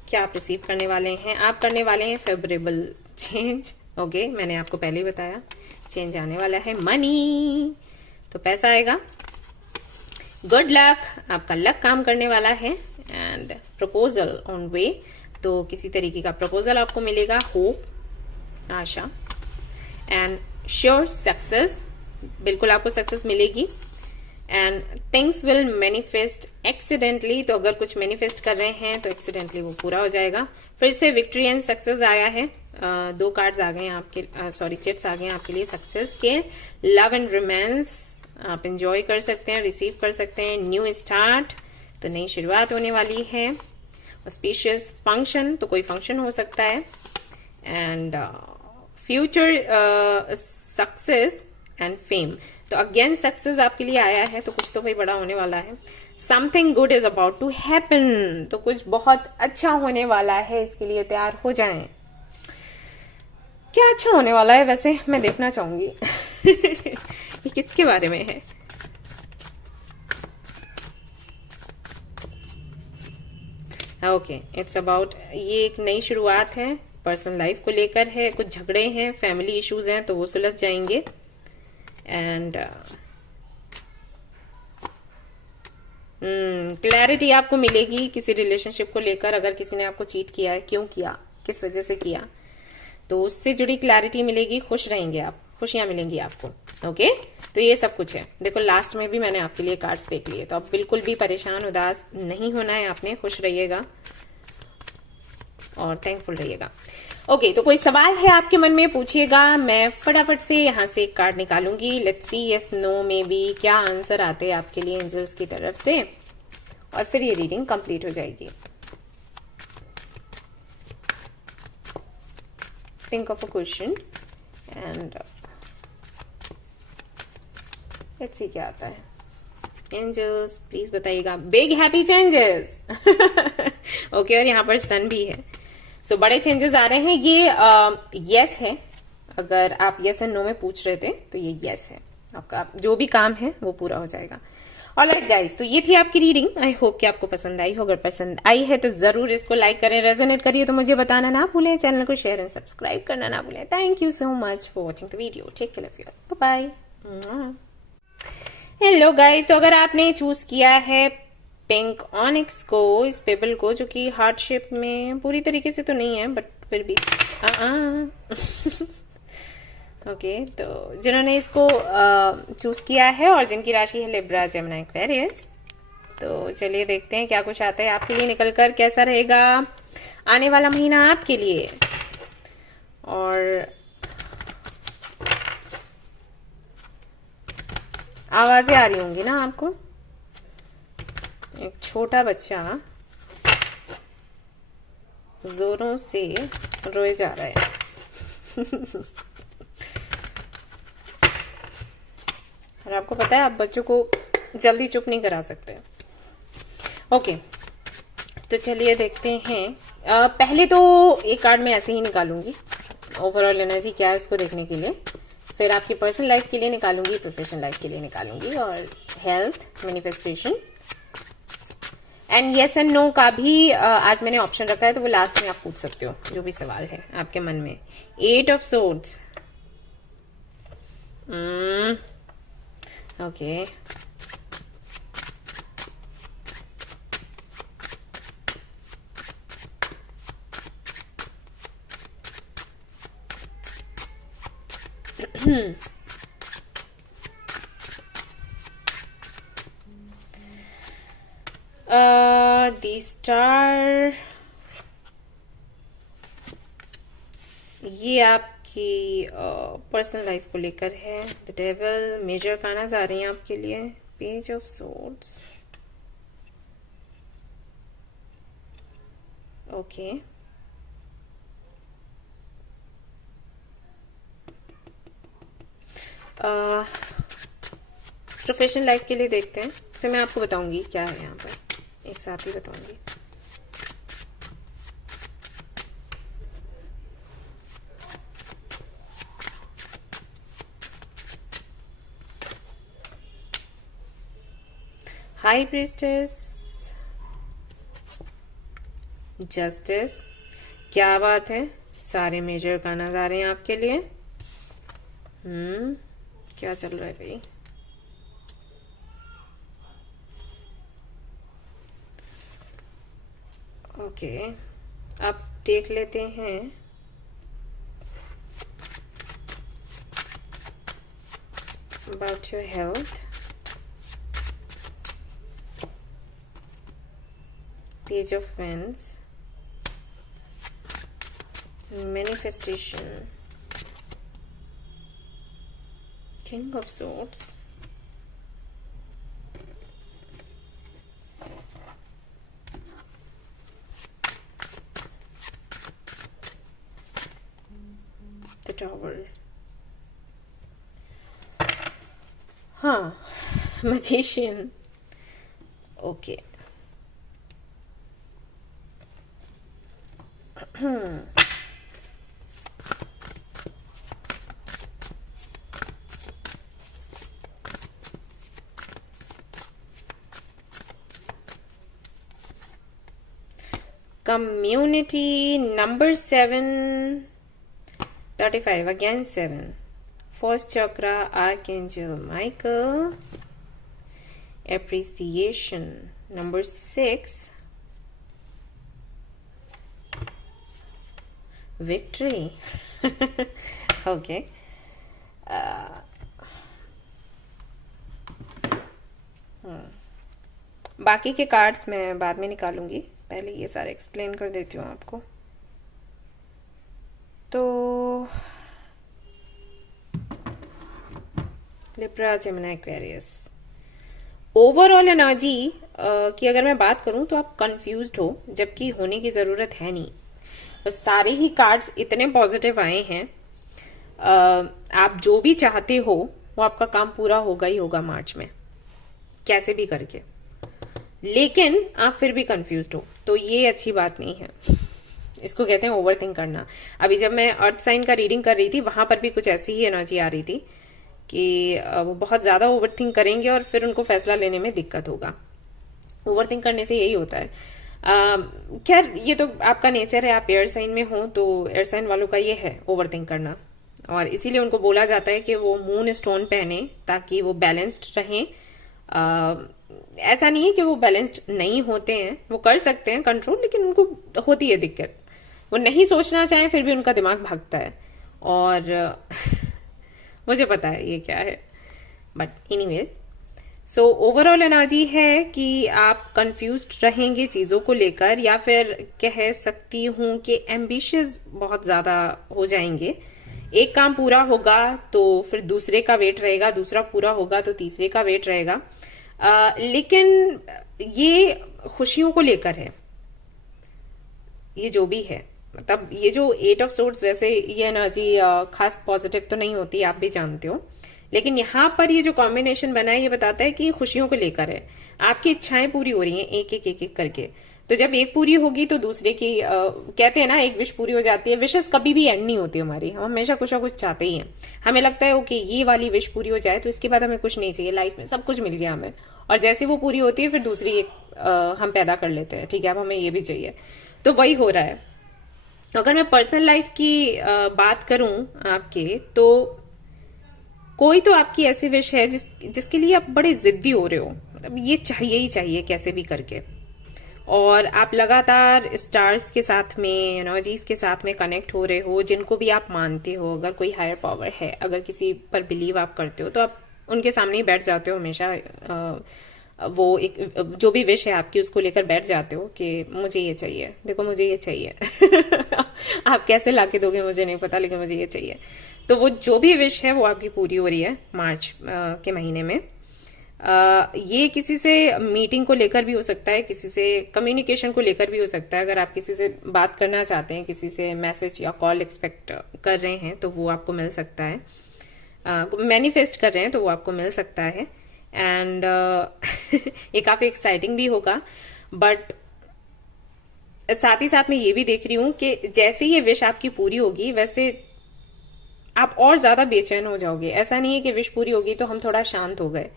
क्या आप रिसीव करने वाले हैं। आप करने वाले हैं फेवरेबल चेंज। ओके, मैंने आपको पहले ही बताया चेंज आने वाला है। मनी, तो पैसा आएगा। गुड लक, आपका लक काम करने वाला है। एंड प्रपोजल ऑन वे, तो किसी तरीके का प्रपोजल आपको मिलेगा। Hope, Asha, and sure success, बिल्कुल आपको सक्सेस मिलेगी। And things will manifest accidentally, तो अगर कुछ मैनिफेस्ट कर रहे हैं तो एक्सीडेंटली वो पूरा हो जाएगा। फिर से विक्ट्री एंड सक्सेस आया है। 2 कार्ड्स आ गए आपके, सॉरी चिट्स आ गए आपके लिए सक्सेस के। लव एंड रोमांस आप एंजॉय कर सकते हैं, रिसीव कर सकते हैं। न्यू स्टार्ट, तो नई शुरुआत होने वाली है। ऑस्पिशियस फंक्शन, तो कोई फंक्शन हो सकता है। And future success and fame, तो अगेन सक्सेस आपके लिए आया है, तो कुछ तो भाई बड़ा होने वाला है। Something good is about to happen, तो कुछ बहुत अच्छा होने वाला है, इसके लिए तैयार हो जाएं। क्या अच्छा होने वाला है वैसे, मैं देखना चाहूंगी ये किसके बारे में है। ओके, इट्स अबाउट, ये एक नई शुरुआत है, पर्सनल लाइफ को लेकर है। कुछ झगड़े हैं, फैमिली इश्यूज हैं, तो वो सुलझ जाएंगे। एंड क्लैरिटी आपको मिलेगी किसी रिलेशनशिप को लेकर। अगर किसी ने आपको चीट किया है, क्यों किया, किस वजह से किया, तो उससे जुड़ी क्लैरिटी मिलेगी। खुश रहेंगे आप, खुशियां मिलेंगी आपको। ओके, तो ये सब कुछ है। देखो लास्ट में भी मैंने आपके लिए कार्ड्स देख लिए, तो आप बिल्कुल भी परेशान उदास नहीं होना है आपने। खुश रहिएगा और थैंकफुल रहिएगा। ओके, तो कोई सवाल है आपके मन में, पूछिएगा। मैं फटाफट से यहाँ से एक कार्ड निकालूंगी। लेट्स सी यस नो में भी क्या आंसर आते हैं आपके लिए एंजल्स की तरफ से, और फिर ये रीडिंग कंप्लीट हो जाएगी। think of a question and let's see क्या आता है. एंजल्स प्लीज बताइएगा. Big happy changes. ओके, और यहाँ पर सन भी है. सो बड़े चेंजेस आ रहे हैं. ये यस है. अगर आप यस एंड नो में पूछ रहे थे तो ये यस है. आपका जो भी काम है वो पूरा हो जाएगा. ऑलराइट गाइस, तो ये थी आपकी रीडिंग. आई होप कि आपको पसंद आई हो. अगर पसंद आई है तो जरूर इसको लाइक करें, रेजोनेट करिए तो मुझे बताना ना भूलें. चैनल को शेयर एंड सब्सक्राइब करना ना भूलें. Thank you so much for watching the video. Take care of you. Bye bye. Hello guys, तो अगर आपने चूज किया है पिंक ऑनिक्स को, इस पेबल को, जो कि हार्ट शेप में पूरी तरीके से तो नहीं है बट फिर भी ओके, तो जिन्होंने इसको चूज किया है और जिनकी राशि है लिब्रा, जेमिनी, एक्वेरियस, तो चलिए देखते हैं क्या कुछ आता है आपके लिए निकल कर. कैसा रहेगा आने वाला महीना आपके लिए. और आवाजें आ रही होंगी ना आपको. एक छोटा बच्चा जोरों से रोए जा रहा है. और आपको पता है आप बच्चों को जल्दी चुप नहीं करा सकते. ओके, तो चलिए देखते हैं. पहले तो एक कार्ड मैं ऐसे ही निकालूंगी, ओवरऑल एनर्जी क्या है उसको देखने के लिए. फिर आपकी पर्सनल लाइफ के लिए निकालूंगी, प्रोफेशनल लाइफ के लिए निकालूंगी, और health, manifestation and yes and no का भी आज मैंने ऑप्शन रखा है, तो वो लास्ट में आप पूछ सकते हो जो भी सवाल है आपके मन में. 8 of swords. Okay, the star. ये आपकी पर्सनल लाइफ को लेकर है. द डेविल, मेजर कानाज आ रही हैं आपके लिए. Page of swords. Okay, professional life के लिए देखते हैं, फिर मैं आपको बताऊंगी क्या है यहाँ पर. एक साथ ही बताऊंगी. High priestess, justice. क्या बात है, सारे मेजर कानाज आ रहे हैं आपके लिए. क्या चल रहा है भाई. ओके, अब देख लेते हैं about your health. Page of wands, manifestation, king of swords, the tower. हाँ, magician. Okay, community number 7, 35, again 7. First chakra, Archangel Michael. Appreciation, number 6. Victory. Okay. बाकी के कार्ड्स मैं बाद में निकालूंगी, पहले ये सारे एक्सप्लेन कर देती हूँ आपको. तो Libra, Gemini, Aquarius. Overall energy की अगर मैं बात करूं तो आप कंफ्यूज्ड हो, जबकि होने की जरूरत है नहीं. सारे ही कार्ड्स इतने पॉजिटिव आए हैं। आप जो भी चाहते हो वो आपका काम पूरा होगा ही होगा मार्च में, कैसे भी करके। लेकिन आप फिर भी कंफ्यूज्ड हो तो ये अच्छी बात नहीं है। इसको कहते हैं ओवर थिंक करना। अभी जब मैं अर्थ साइन का रीडिंग कर रही थी वहां पर भी कुछ ऐसी ही एनर्जी आ रही थी कि वो बहुत ज्यादा ओवर थिंक करेंगे और फिर उनको फैसला लेने में दिक्कत होगा। ओवर थिंक करने से यही होता है। खैर ये तो आपका नेचर है, आप एयर साइन में हो तो एयर साइन वालों का ये है ओवर थिंक करना, और इसीलिए उनको बोला जाता है कि वो मून स्टोन पहने ताकि वो बैलेंस्ड रहें। ऐसा नहीं है कि वो बैलेंस्ड नहीं होते हैं, वो कर सकते हैं कंट्रोल, लेकिन उनको होती है दिक्कत। वो नहीं सोचना चाहें फिर भी उनका दिमाग भागता है, और मुझे पता है ये क्या है, but anyways. So overall energy है कि आप कंफ्यूज्ड रहेंगे चीजों को लेकर, या फिर कह सकती हूं कि एम्बिशियस बहुत ज्यादा हो जाएंगे। एक काम पूरा होगा तो फिर दूसरे का वेट रहेगा, दूसरा पूरा होगा तो तीसरे का वेट रहेगा। लेकिन ये खुशियों को लेकर है, ये जो भी है। मतलब ये जो 8 ऑफ सोर्ड्स, वैसे ये एनर्जी खास पॉजिटिव तो नहीं होती, आप भी जानते हो, लेकिन यहाँ पर ये जो कॉम्बिनेशन बना है ये बताता है कि खुशियों को लेकर है। आपकी इच्छाएं पूरी हो रही हैं एक एक एक एक करके। तो जब एक पूरी होगी तो दूसरे की कहते हैं ना, एक विश पूरी हो जाती है। विशेस कभी भी एंड नहीं होती हमारी, हम हमेशा कुछ ना कुछ चाहते ही हैं। हमें लगता है ओके ये वाली विश पूरी हो जाए तो इसके बाद हमें कुछ नहीं चाहिए लाइफ में, सब कुछ मिल गया हमें, और जैसे वो पूरी होती है फिर दूसरी एक हम पैदा कर लेते हैं, ठीक है अब हमें ये भी चाहिए। तो वही हो रहा है। अगर मैं पर्सनल लाइफ की बात करूं आपके, तो कोई तो आपकी ऐसी विश है जिसके लिए आप बड़े जिद्दी हो रहे हो, मतलब ये चाहिए ही चाहिए कैसे भी करके, और आप लगातार स्टार्स के साथ में, एनर्जीज के साथ में कनेक्ट हो रहे हो, जिनको भी आप मानते हो। अगर कोई हायर पावर है, अगर किसी पर बिलीव आप करते हो, तो आप उनके सामने ही बैठ जाते हो हमेशा। वो एक जो भी विश है आपकी उसको लेकर बैठ जाते हो कि मुझे ये चाहिए, देखो मुझे ये चाहिए। आप कैसे लाके दोगे मुझे नहीं पता, लेकिन मुझे ये चाहिए। तो वो जो भी विश है वो आपकी पूरी हो रही है मार्च के महीने में। ये किसी से मीटिंग को लेकर भी हो सकता है, किसी से कम्युनिकेशन को लेकर भी हो सकता है। अगर आप किसी से बात करना चाहते हैं, किसी से मैसेज या कॉल एक्सपेक्ट कर रहे हैं तो वो आपको मिल सकता है। मैनिफेस्ट कर रहे हैं तो वो आपको मिल सकता है। एंड ये काफी एक्साइटिंग भी होगा। बट साथ ही साथ मैं ये भी देख रही हूं कि जैसे ये विश आपकी पूरी होगी वैसे आप और ज्यादा बेचैन हो जाओगे। ऐसा नहीं है कि विश पूरी होगी तो हम थोड़ा शांत हो गए,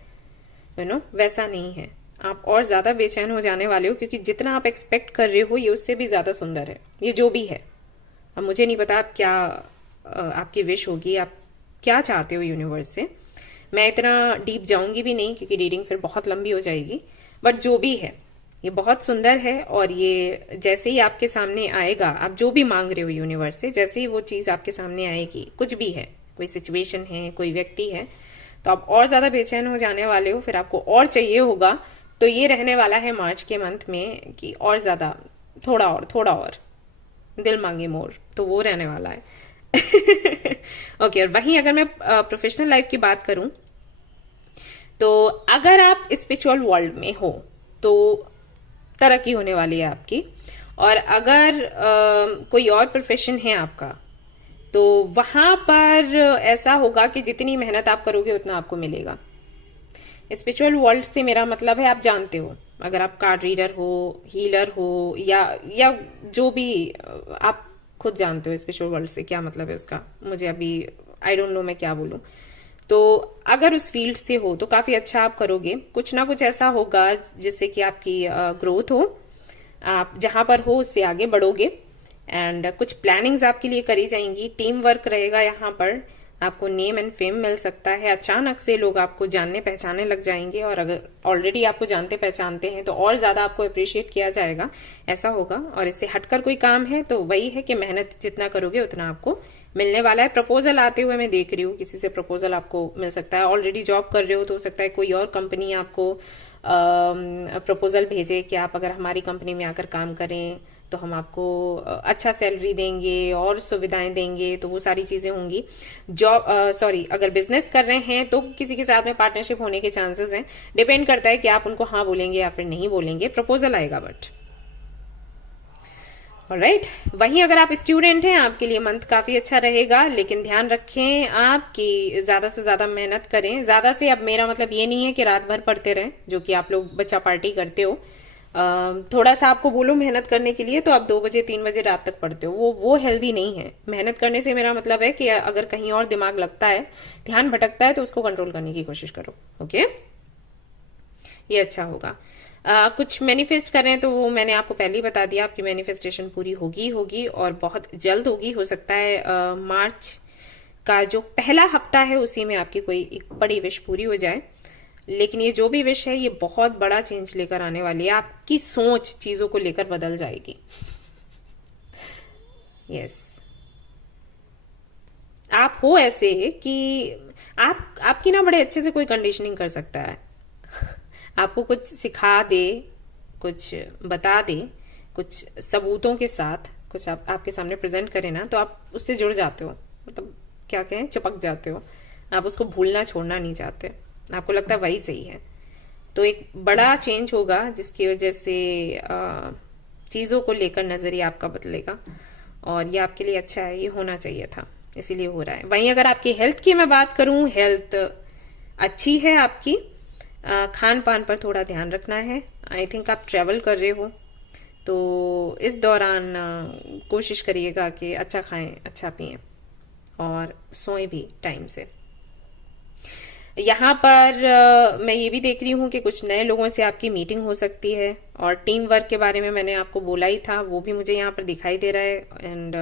यू नो, वैसा नहीं है। आप और ज्यादा बेचैन हो जाने वाले हो, क्योंकि जितना आप एक्सपेक्ट कर रहे हो ये उससे भी ज्यादा सुंदर है, ये जो भी है। अब मुझे नहीं पता आप क्या आपकी विश होगी, आप क्या चाहते हो यूनिवर्स से। मैं इतना डीप जाऊंगी भी नहीं क्योंकि रीडिंग फिर बहुत लंबी हो जाएगी। बट जो भी है ये बहुत सुंदर है, और ये जैसे ही आपके सामने आएगा, आप जो भी मांग रहे हो यूनिवर्स से, जैसे ही वो चीज आपके सामने आएगी, कुछ भी है, कोई सिचुएशन है, कोई व्यक्ति है, तो आप और ज्यादा बेचैन हो जाने वाले हो, फिर आपको और चाहिए होगा। तो ये रहने वाला है मार्च के मंथ में कि और ज्यादा, थोड़ा और दिल मांगे मोर, तो वो रहने वाला है। ओके, और वहीं अगर मैं प्रोफेशनल लाइफ की बात करूं, तो अगर आप स्पिरिचुअल वर्ल्ड में हो तो तरक्की होने वाली है आपकी, और अगर कोई और प्रोफेशन है आपका तो वहां पर ऐसा होगा कि जितनी मेहनत आप करोगे उतना आपको मिलेगा। स्पिरिचुअल वर्ल्ड से मेरा मतलब है, आप जानते हो, अगर आप कार्ड रीडर हो, हीलर हो, या जो भी, आप खुद जानते हो स्पिरिचुअल वर्ल्ड से क्या मतलब है उसका। मुझे अभी आई डोंट नो मैं क्या बोलूं। तो अगर उस फील्ड से हो तो काफी अच्छा आप करोगे। कुछ ना कुछ ऐसा होगा जिससे कि आपकी ग्रोथ हो, आप जहां पर हो उससे आगे बढ़ोगे, एंड कुछ प्लानिंग्स आपके लिए करी जाएंगी। टीम वर्क रहेगा यहाँ पर, आपको नेम एंड फेम मिल सकता है। अचानक से लोग आपको जानने पहचानने लग जाएंगे, और अगर ऑलरेडी आपको जानते पहचानते हैं तो और ज्यादा आपको अप्रिशिएट किया जाएगा, ऐसा होगा। और इससे हटकर कोई काम है तो वही है कि मेहनत जितना करोगे उतना आपको मिलने वाला है। प्रपोजल आते हुए मैं देख रही हूँ, किसी से प्रपोजल आपको मिल सकता है। ऑलरेडी जॉब कर रहे हो तो हो सकता है कोई और कंपनी आपको प्रपोजल भेजे कि आप अगर हमारी कंपनी में आकर काम करें तो हम आपको अच्छा सैलरी देंगे और सुविधाएं देंगे, तो वो सारी चीजें होंगी। अगर बिजनेस कर रहे हैं तो किसी के साथ में पार्टनरशिप होने के चांसेस हैं। डिपेंड करता है कि आप उनको हाँ बोलेंगे या फिर नहीं बोलेंगे। प्रपोजल आएगा बट। ऑलराइट। वहीं अगर आप स्टूडेंट हैं, आपके लिए मंथ काफी अच्छा रहेगा, लेकिन ध्यान रखें आपकी ज्यादा से ज्यादा मेहनत करें। ज्यादा से अब मेरा मतलब ये नहीं है कि रात भर पढ़ते रहें, जो कि आप लोग बच्चा पार्टी करते हो। थोड़ा सा आपको बोलो मेहनत करने के लिए तो आप 2 बजे 3 बजे रात तक पढ़ते हो, वो हेल्दी नहीं है। मेहनत करने से मेरा मतलब है कि अगर कहीं और दिमाग लगता है, ध्यान भटकता है, तो उसको कंट्रोल करने की कोशिश करो। ओके, ये अच्छा होगा। कुछ मैनिफेस्ट करें तो वो मैंने आपको पहले ही बता दिया, आपकी मैनिफेस्टेशन पूरी होगी और बहुत जल्द होगी। हो सकता है मार्च का जो पहला हफ्ता है उसी में आपकी कोई एक बड़ी विश पूरी हो जाए। लेकिन ये जो भी विश है ये बहुत बड़ा चेंज लेकर आने वाली है। आपकी सोच चीजों को लेकर बदल जाएगी। यस, आप हो ऐसे कि आपकी ना बड़े अच्छे से कोई कंडीशनिंग कर सकता है। आपको कुछ सिखा दे, कुछ बता दे, कुछ सबूतों के साथ कुछ आपके सामने प्रेजेंट करे ना, तो आप उससे जुड़ जाते हो। मतलब क्या कहें, चिपक जाते हो। आप उसको भूलना छोड़ना नहीं चाहते, आपको लगता है वही सही है। तो एक बड़ा चेंज होगा जिसकी वजह से चीजों को लेकर नजरिया आपका बदलेगा और ये आपके लिए अच्छा है, ये होना चाहिए था, इसीलिए हो रहा है। वहीं अगर आपकी हेल्थ की मैं बात करूं, हेल्थ अच्छी है आपकी। खान पान पर थोड़ा ध्यान रखना है। आई थिंक आप ट्रेवल कर रहे हो, तो इस दौरान कोशिश करिएगा कि अच्छा खाएं, अच्छा पिएं और सोएं भी टाइम से। यहाँ पर मैं ये भी देख रही हूँ कि कुछ नए लोगों से आपकी मीटिंग हो सकती है और टीम वर्क के बारे में मैंने आपको बोला ही था, वो भी मुझे यहाँ पर दिखाई दे रहा है। एंड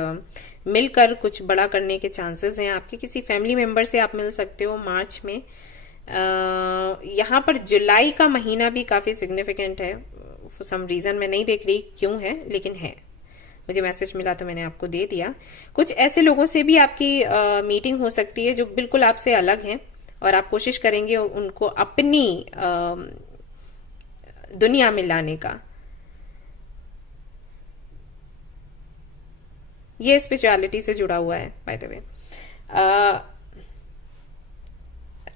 मिलकर कुछ बड़ा करने के चांसेस हैं आपके। किसी फैमिली मेंबर से आप मिल सकते हो मार्च में। यहाँ पर जुलाई का महीना भी काफी सिग्निफिकेंट है। फॉर सम रीजन मैं नहीं देख रही क्यों है, लेकिन है। मुझे मैसेज मिला तो मैंने आपको दे दिया। कुछ ऐसे लोगों से भी आपकी मीटिंग हो सकती है जो बिल्कुल आपसे अलग हैं और आप कोशिश करेंगे उनको अपनी दुनिया में लाने का। ये स्पिरिचुअलिटी से जुड़ा हुआ है बाय द वे।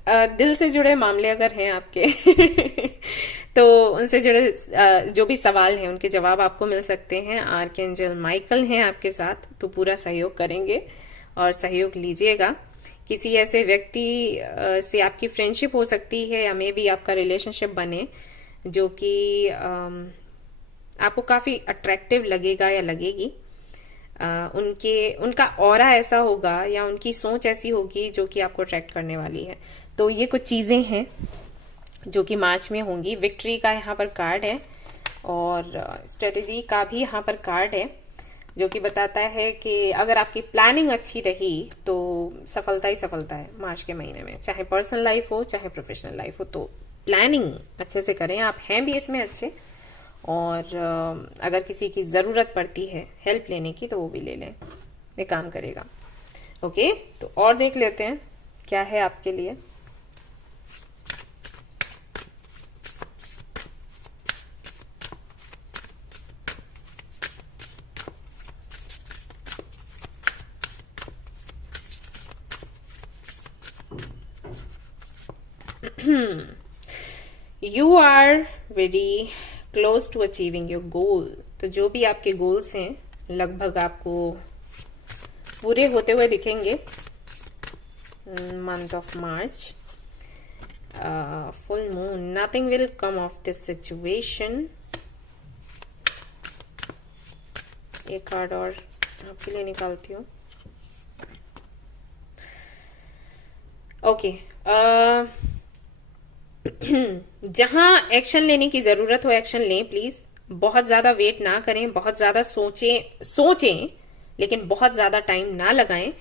दिल से जुड़े मामले अगर हैं आपके तो उनसे जुड़े जो भी सवाल हैं उनके जवाब आपको मिल सकते हैं। आर्कएंजल माइकल हैं आपके साथ, तो पूरा सहयोग करेंगे और सहयोग लीजिएगा। किसी ऐसे व्यक्ति से आपकी फ्रेंडशिप हो सकती है या मे बी आपका रिलेशनशिप बने जो कि आपको काफी अट्रैक्टिव लगेगा या लगेगी। उनका ऑरा ऐसा होगा या उनकी सोच ऐसी होगी जो कि आपको अट्रैक्ट करने वाली है। तो ये कुछ चीजें हैं जो कि मार्च में होंगी। विक्ट्री का यहाँ पर कार्ड है और स्ट्रेटेजी का भी यहाँ पर कार्ड है जो कि बताता है कि अगर आपकी प्लानिंग अच्छी रही तो सफलता ही सफलता है मार्च के महीने में, चाहे पर्सनल लाइफ हो चाहे प्रोफेशनल लाइफ हो। तो प्लानिंग अच्छे से करें, आप हैं भी इसमें अच्छे। और अगर किसी की जरूरत पड़ती है हेल्प लेने की तो वो भी ले लें, ये काम करेगा। ओके, तो और देख लेते हैं क्या है आपके लिए। You are very close to achieving your goal. तो जो भी आपके गोल्स हैं लगभग आपको पूरे होते हुए दिखेंगे month of March. Full moon, nothing will come of this situation. एक कार्ड और आपके लिए निकालती हूँ। ओके, जहां एक्शन लेने की जरूरत हो एक्शन लें प्लीज। बहुत ज्यादा वेट ना करें, बहुत ज्यादा सोचें लेकिन बहुत ज्यादा टाइम ना लगाएं।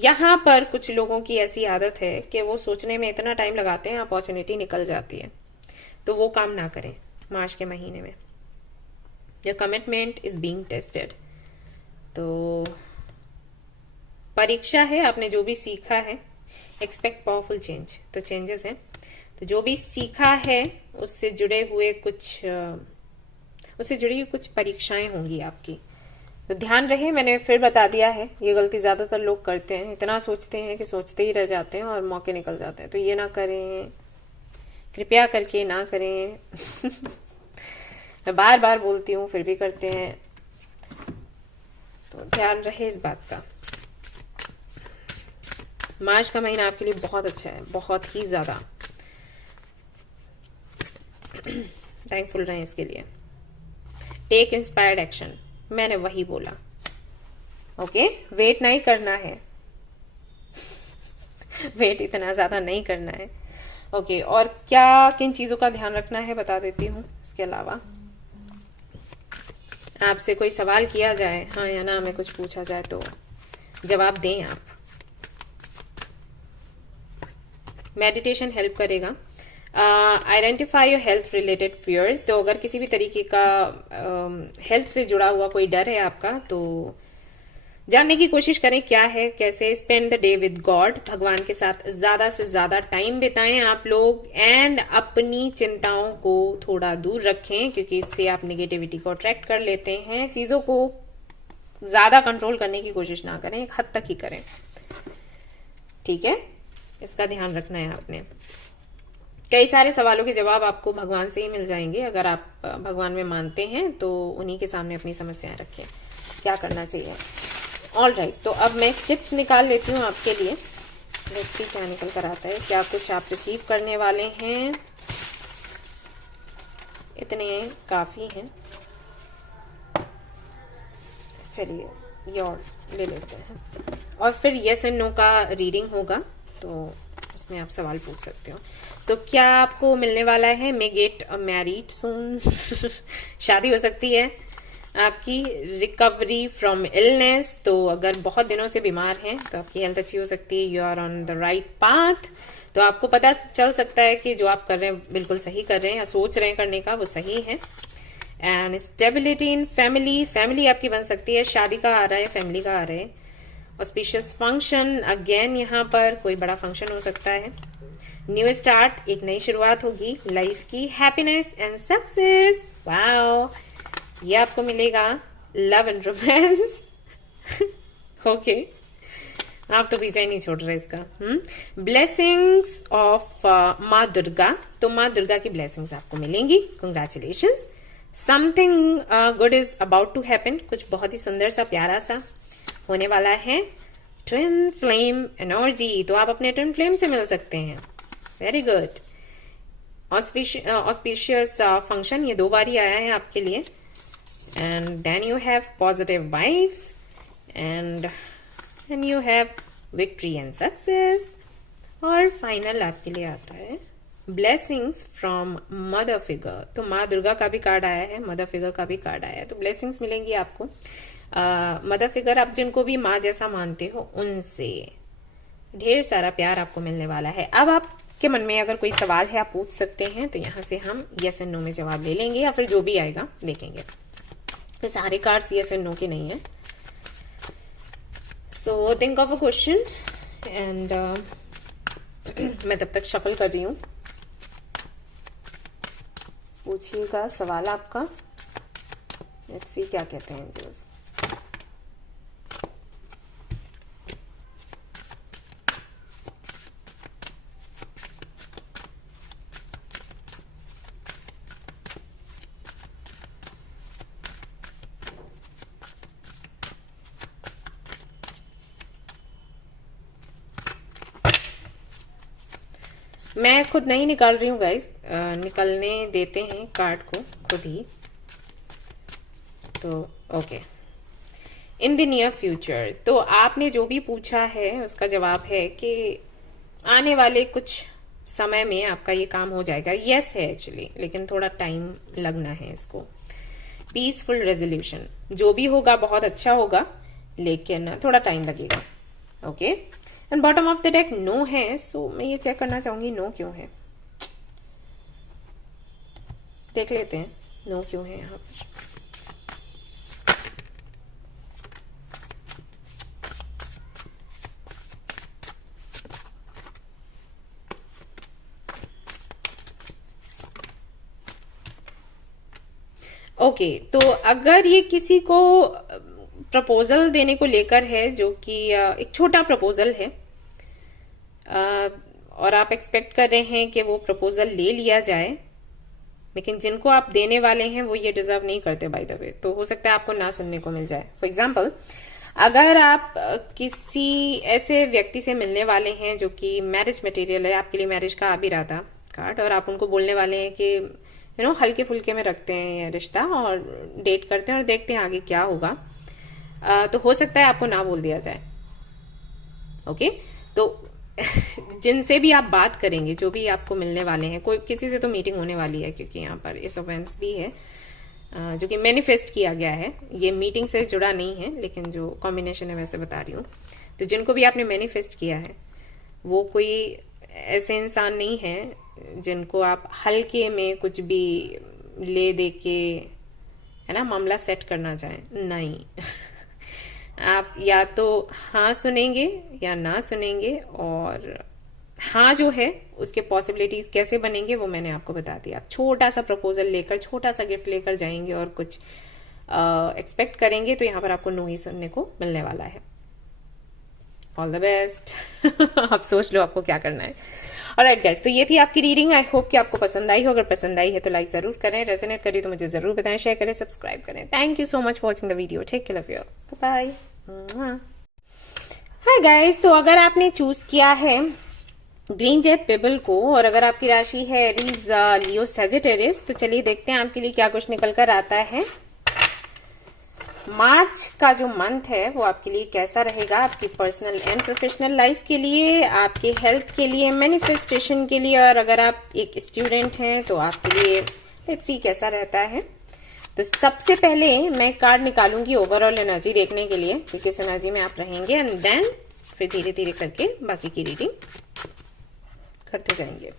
यहां पर कुछ लोगों की ऐसी आदत है कि वो सोचने में इतना टाइम लगाते हैं अपॉर्चुनिटी निकल जाती है, तो वो काम ना करें मार्च के महीने में। Your commitment is being tested. तो परीक्षा है, आपने जो भी सीखा है, एक्सपेक्ट पावरफुल चेंज। तो चेंजेस हैं, तो जो भी सीखा है उससे जुड़ी हुई कुछ परीक्षाएं होंगी आपकी। तो ध्यान रहे, मैंने फिर बता दिया है, ये गलती ज्यादातर लोग करते हैं। इतना सोचते हैं कि सोचते ही रह जाते हैं और मौके निकल जाते हैं। तो ये ना करें, कृपया करके ना करें। मैं बार बार बोलती हूँ फिर भी करते हैं। तो ध्यान रहे इस बात का। मार्च का महीना आपके लिए बहुत अच्छा है, बहुत ही ज्यादा थैंकफुल रहें इसके लिए। टेक इंस्पायर्ड एक्शन, मैंने वही बोला। ओके, वेट नहीं करना है, वेट इतना ज्यादा नहीं करना है। ओके, और क्या किन चीजों का ध्यान रखना है बता देती हूँ। इसके अलावा आपसे कोई सवाल किया जाए, हाँ या ना में कुछ पूछा जाए तो जवाब दें आप। मेडिटेशन हेल्प करेगा। Identify your health related fears, तो अगर किसी भी तरीके का हेल्थ से जुड़ा हुआ कोई डर है आपका तो जानने की कोशिश करें क्या है, कैसे। Spend the day with God, भगवान के साथ ज्यादा से ज्यादा टाइम बिताएं आप लोग। एंड अपनी चिंताओं को थोड़ा दूर रखें, क्योंकि इससे आप नेगेटिविटी को अट्रैक्ट कर लेते हैं। चीजों को ज्यादा कंट्रोल करने की कोशिश ना करें, एक हद तक ही करें, ठीक है। इसका ध्यान रखना है आपने। कई सारे सवालों के जवाब आपको भगवान से ही मिल जाएंगे। अगर आप भगवान में मानते हैं तो उन्हीं के सामने अपनी समस्याएं रखें, क्या करना चाहिए। ऑल राइट, तो अब मैं चिप्स निकाल लेती हूँ आपके लिए। लेट्स सी क्या निकल कर आता है, क्या कुछ आप रिसीव करने वाले हैं। इतने काफी हैं, चलिए ये और ले लेते हैं। और फिर यस एंड नो का रीडिंग होगा, तो उसमें आप सवाल पूछ सकते हो। तो क्या आपको मिलने वाला है, मे गेट मैरिड सून शादी हो सकती है आपकी। रिकवरी फ्रॉम इलनेस, तो अगर बहुत दिनों से बीमार हैं तो आपकी हेल्थ अच्छी हो सकती है। You are on the right path, तो आपको पता चल सकता है कि जो आप कर रहे हैं बिल्कुल सही कर रहे हैं, या सोच रहे हैं करने का वो सही है। And stability in family, family आपकी बन सकती है। शादी का आ रहा है, फैमिली का आ रहा है। ऑस्पिशियस फंक्शन, अगेन यहाँ पर कोई बड़ा फंक्शन हो सकता है। न्यू स्टार्ट, एक नई शुरुआत होगी लाइफ की। हैप्पीनेस एंड सक्सेस, वाओ, ये आपको मिलेगा। लव एंड रोमांस ओके, आप तो पीछे ही नहीं छोड़ रहे इसका। ब्लेसिंग्स ऑफ माँ दुर्गा, तो माँ दुर्गा की ब्लेसिंग्स आपको मिलेंगी। Congratulations, something good is about to happen, कुछ बहुत ही सुंदर सा प्यारा सा होने वाला है। ट्विन फ्लेम एनर्जी, तो आप अपने ट्विन फ्लेम से मिल सकते हैं। Very good. ऑस्पिशियस फंक्शन, ये 2 बार ही आया है आपके लिए। And then you have positive vibes, and then you have victory and success. और फाइनल आपके लिए आता है ब्लेसिंग्स फ्रॉम मदर फिगर, तो माँ दुर्गा का भी कार्ड आया है, मदर फिगर का भी कार्ड आया है। तो ब्लेसिंग्स मिलेंगी आपको। मदर फिगर आप जिनको भी माँ जैसा मानते हो उनसे ढेर सारा प्यार आपको मिलने वाला है। अब आपके मन में अगर कोई सवाल है आप पूछ सकते हैं, तो यहाँ से हम यस एंड नो में जवाब ले लेंगे, या फिर जो भी आएगा देखेंगे। तो सारे कार्ड्स यस एंड नो के नहीं है। So think of a question and मैं तब तक शफल कर रही हूँ। पूछिएगा सवाल आपका। लेट्स सी क्या कहते हैं एंजल्स। मैं खुद नहीं निकाल रही हूँ गाइस, निकलने देते हैं कार्ड को खुद ही। तो okay, in the near future, तो आपने जो भी पूछा है उसका जवाब है कि आने वाले कुछ समय में आपका ये काम हो जाएगा। यस है एक्चुअली, लेकिन थोड़ा टाइम लगना है इसको। पीसफुल रेजोल्यूशन, जो भी होगा बहुत अच्छा होगा, लेकिन थोड़ा टाइम लगेगा। Okay, and bottom of the deck no है, सो मैं ये चेक करना चाहूंगी नो क्यों है। देख लेते हैं नो क्यों है यहाँ पर। ओके, तो अगर ये किसी को प्रपोजल देने को लेकर है, जो कि एक छोटा प्रपोजल है, और आप एक्सपेक्ट कर रहे हैं कि वो प्रपोजल ले लिया जाए, लेकिन जिनको आप देने वाले हैं वो ये डिजर्व नहीं करते बाय द वे, तो हो सकता है आपको ना सुनने को मिल जाए। फॉर एग्जाम्पल, अगर आप किसी ऐसे व्यक्ति से मिलने वाले हैं जो कि मैरिज मटेरियल है, आपके लिए मैरिज का आ भी रहा था कार्ड, और आप उनको बोलने वाले हैं कि हल्के फुल्के में रखते हैं ये रिश्ता और डेट करते हैं और देखते हैं आगे क्या होगा, तो हो सकता है आपको ना बोल दिया जाए। ओके, तो जिनसे भी आप बात करेंगे, जो भी आपको मिलने वाले हैं, कोई किसी से तो मीटिंग होने वाली है, क्योंकि यहाँ पर एस ऑफ वैंड्स भी है जो कि मैनिफेस्ट किया गया है। ये मीटिंग से जुड़ा नहीं है, लेकिन जो कॉम्बिनेशन है वैसे बता रही हूँ। तो जिनको भी आपने मैनिफेस्ट किया है वो कोई ऐसे इंसान नहीं है जिनको आप हल्के में कुछ भी ले दे के मामला सेट करना चाहें। नहीं आप या तो हाँ सुनेंगे या ना सुनेंगे, और हाँ जो है उसके पॉसिबिलिटीज कैसे बनेंगे वो मैंने आपको बता दिया। आप छोटा सा प्रपोजल लेकर, छोटा सा गिफ्ट लेकर जाएंगे और कुछ एक्सपेक्ट करेंगे, तो यहाँ पर आपको नो ही सुनने को मिलने वाला है। All the best. आप सोच लो आपको क्या करना है। ऑलराइट गाइस, तो ये थी आपकी रीडिंग। आई होप कि आपको पसंद आई हो। अगर पसंद आई है तो लाइक जरूर करें, रेजोनेट करी तो मुझे जरूर बताएं, शेयर करें, सब्सक्राइब करें। Thank you so much for watching the video. Take care of your, bye. Hi guys, तो अगर आपने चूज किया है ग्रीन जेट पेबल को, और अगर आपकी राशि है एरीज, लियो, सैजिटेरियस, तो चलिए देखते हैं आपके लिए क्या कुछ निकल कर आता है। मार्च का जो मंथ है वो आपके लिए कैसा रहेगा, आपकी पर्सनल एंड प्रोफेशनल लाइफ के लिए, आपके हेल्थ के लिए, मैनिफेस्टेशन के लिए, और अगर आप एक स्टूडेंट हैं तो आपके लिए लेट्स सी कैसा रहता है। तो सबसे पहले मैं कार्ड निकालूंगी ओवरऑल एनर्जी देखने के लिए कि किस एनर्जी में आप रहेंगे, एंड देन फिर धीरे धीरे करके बाकी की रीडिंग करते जाएंगे।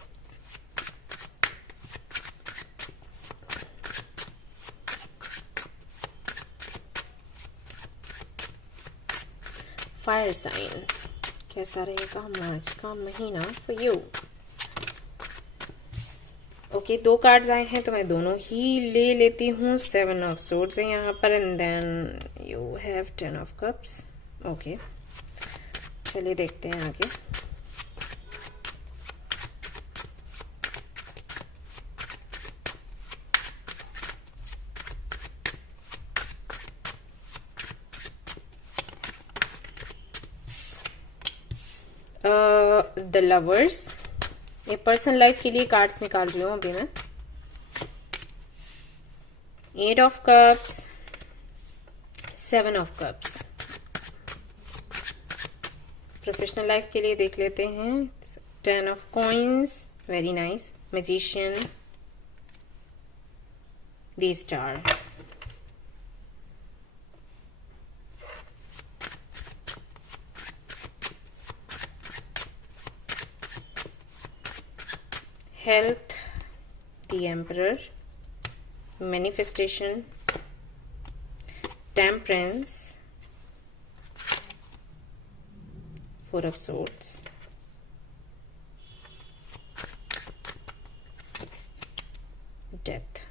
फायर साइन कैसा रहेगा मार्च का महीना फॉर यू। ओके, 2 कार्ड्स आए हैं तो मैं दोनों ही ले लेती हूँ। 7 ऑफ सोर्ड्स है यहाँ पर, and then you have 10 of cups. Okay, चलिए देखते हैं आगे। द लवर्स, ये पर्सनल लाइफ के लिए कार्ड्स निकाल रही हूँ अभी मैं। 8 of cups, 7 of cups. Professional life के लिए देख लेते हैं। 10 of coins, very nice. Magician, the star. Health, the Emperor. Manifestation, Temperance, 4 of Swords, Death.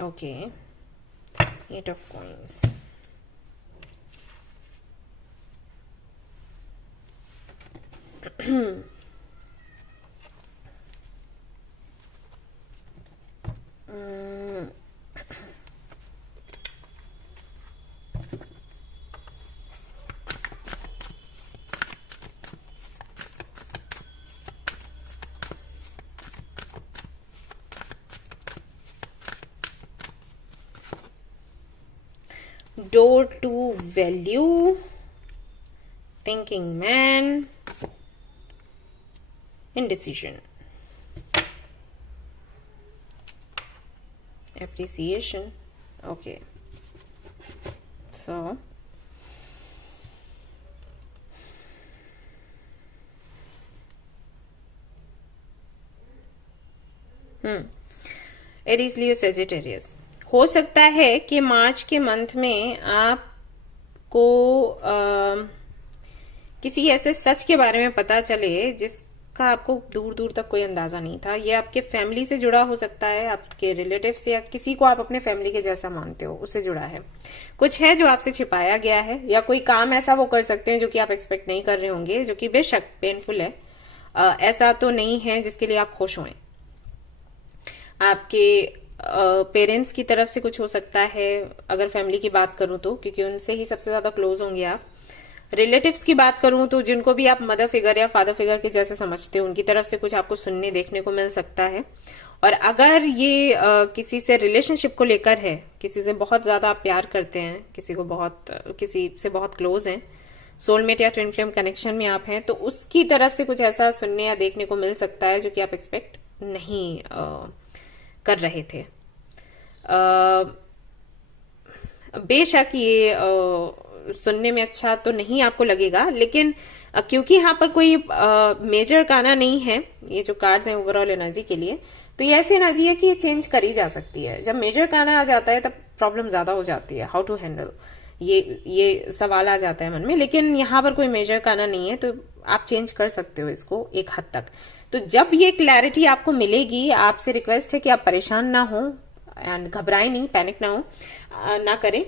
Okay, 8 of Coins. Door to value, thinking man, indecision, appreciation. Okay, so Aries, Leo, Sagittarius. हो सकता है कि मार्च के मंथ में आपको किसी ऐसे सच के बारे में पता चले जिसका आपको दूर दूर तक कोई अंदाजा नहीं था। ये आपके फैमिली से जुड़ा हो सकता है, आपके रिलेटिव से, या किसी को आप अपने फैमिली के जैसा मानते हो उससे जुड़ा है। कुछ है जो आपसे छिपाया गया है, या कोई काम ऐसा वो कर सकते हैं जो कि आप एक्सपेक्ट नहीं कर रहे होंगे, जो कि बेशक पेनफुल है। ऐसा तो नहीं है जिसके लिए आप खुश हों। आपके पेरेंट्स की तरफ से कुछ हो सकता है, अगर फैमिली की बात करूं तो, क्योंकि उनसे ही सबसे ज्यादा क्लोज होंगे आप। रिलेटिव्स की बात करूं तो जिनको भी आप मदर फिगर या फादर फिगर के जैसे समझते हो, उनकी तरफ से कुछ आपको सुनने देखने को मिल सकता है। और अगर ये किसी से रिलेशनशिप को लेकर है, किसी से बहुत ज्यादा आप प्यार करते हैं, किसी से बहुत क्लोज हैं, सोलमेट या ट्विन फ्लेम कनेक्शन में आप हैं, तो उसकी तरफ से कुछ ऐसा सुनने या देखने को मिल सकता है जो कि आप एक्सपेक्ट नहीं कर रहे थे। बेशक ये सुनने में अच्छा तो नहीं आपको लगेगा, लेकिन क्योंकि यहाँ पर कोई मेजर काना नहीं है, ये जो कार्ड्स हैं ओवरऑल एनर्जी के लिए, तो ये ऐसी एनर्जी है कि ये चेंज करी जा सकती है। जब मेजर काना आ जाता है तब प्रॉब्लम ज्यादा हो जाती है, हाउ टू हैंडल, ये सवाल आ जाता है मन में। लेकिन यहाँ पर कोई मेजर काना नहीं है, तो आप चेंज कर सकते हो इसको एक हद तक। तो जब ये क्लैरिटी आपको मिलेगी, आपसे रिक्वेस्ट है कि आप परेशान ना हो एंड घबराएं नहीं, पैनिक ना हो, ना करें।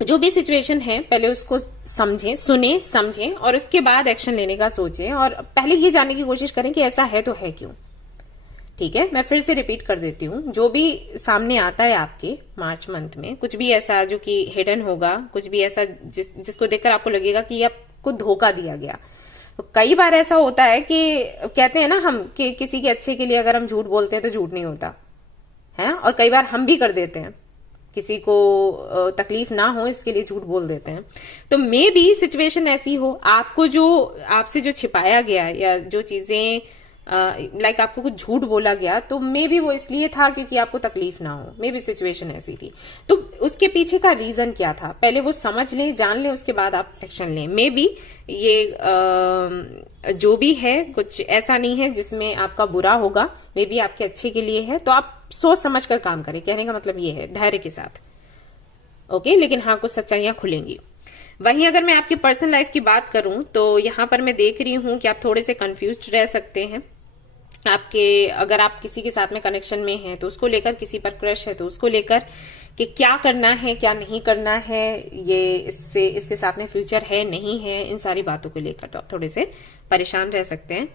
जो भी सिचुएशन है पहले उसको समझें, सुने समझें, और उसके बाद एक्शन लेने का सोचें। और पहले ये जानने की कोशिश करें कि ऐसा है तो है क्यों। ठीक है, मैं फिर से रिपीट कर देती हूँ, जो भी सामने आता है आपके मार्च मंथ में, कुछ भी ऐसा जो कि हिडन होगा, कुछ भी ऐसा जिसको देखकर आपको लगेगा कि आपको धोखा दिया गया। तो कई बार ऐसा होता है कि कहते हैं ना हम कि किसी के अच्छे के लिए अगर हम झूठ बोलते हैं तो झूठ नहीं होता है ना, और कई बार हम भी कर देते हैं, किसी को तकलीफ ना हो इसके लिए झूठ बोल देते हैं। तो मे बी सिचुएशन ऐसी हो, आपको जो आपसे जो छिपाया गया या जो चीजें लाइक आपको कुछ झूठ बोला गया, तो मे बी वो इसलिए था क्योंकि आपको तकलीफ ना हो। मे बी सिचुएशन ऐसी थी, तो उसके पीछे का रीजन क्या था पहले वो समझ लें, जान लें, उसके बाद आप एक्शन लें। मे बी ये जो भी है कुछ ऐसा नहीं है जिसमें आपका बुरा होगा, मे बी आपके अच्छे के लिए है, तो आप सोच समझ कर काम करें। कहने का मतलब ये है धैर्य के साथ, ओके। लेकिन हाँ, कुछ सच्चाइयां खुलेंगी। वहीं अगर मैं आपकी पर्सनल लाइफ की बात करूं तो यहाँ पर मैं देख रही हूं कि आप थोड़े से कंफ्यूज्ड रह सकते हैं। अगर आप किसी के साथ में कनेक्शन में हैं तो उसको लेकर, किसी पर क्रश है तो उसको लेकर कि क्या करना है क्या नहीं करना है, ये इसके साथ में फ्यूचर है नहीं है, इन सारी बातों को लेकर तो आप थोड़े से परेशान रह सकते हैं।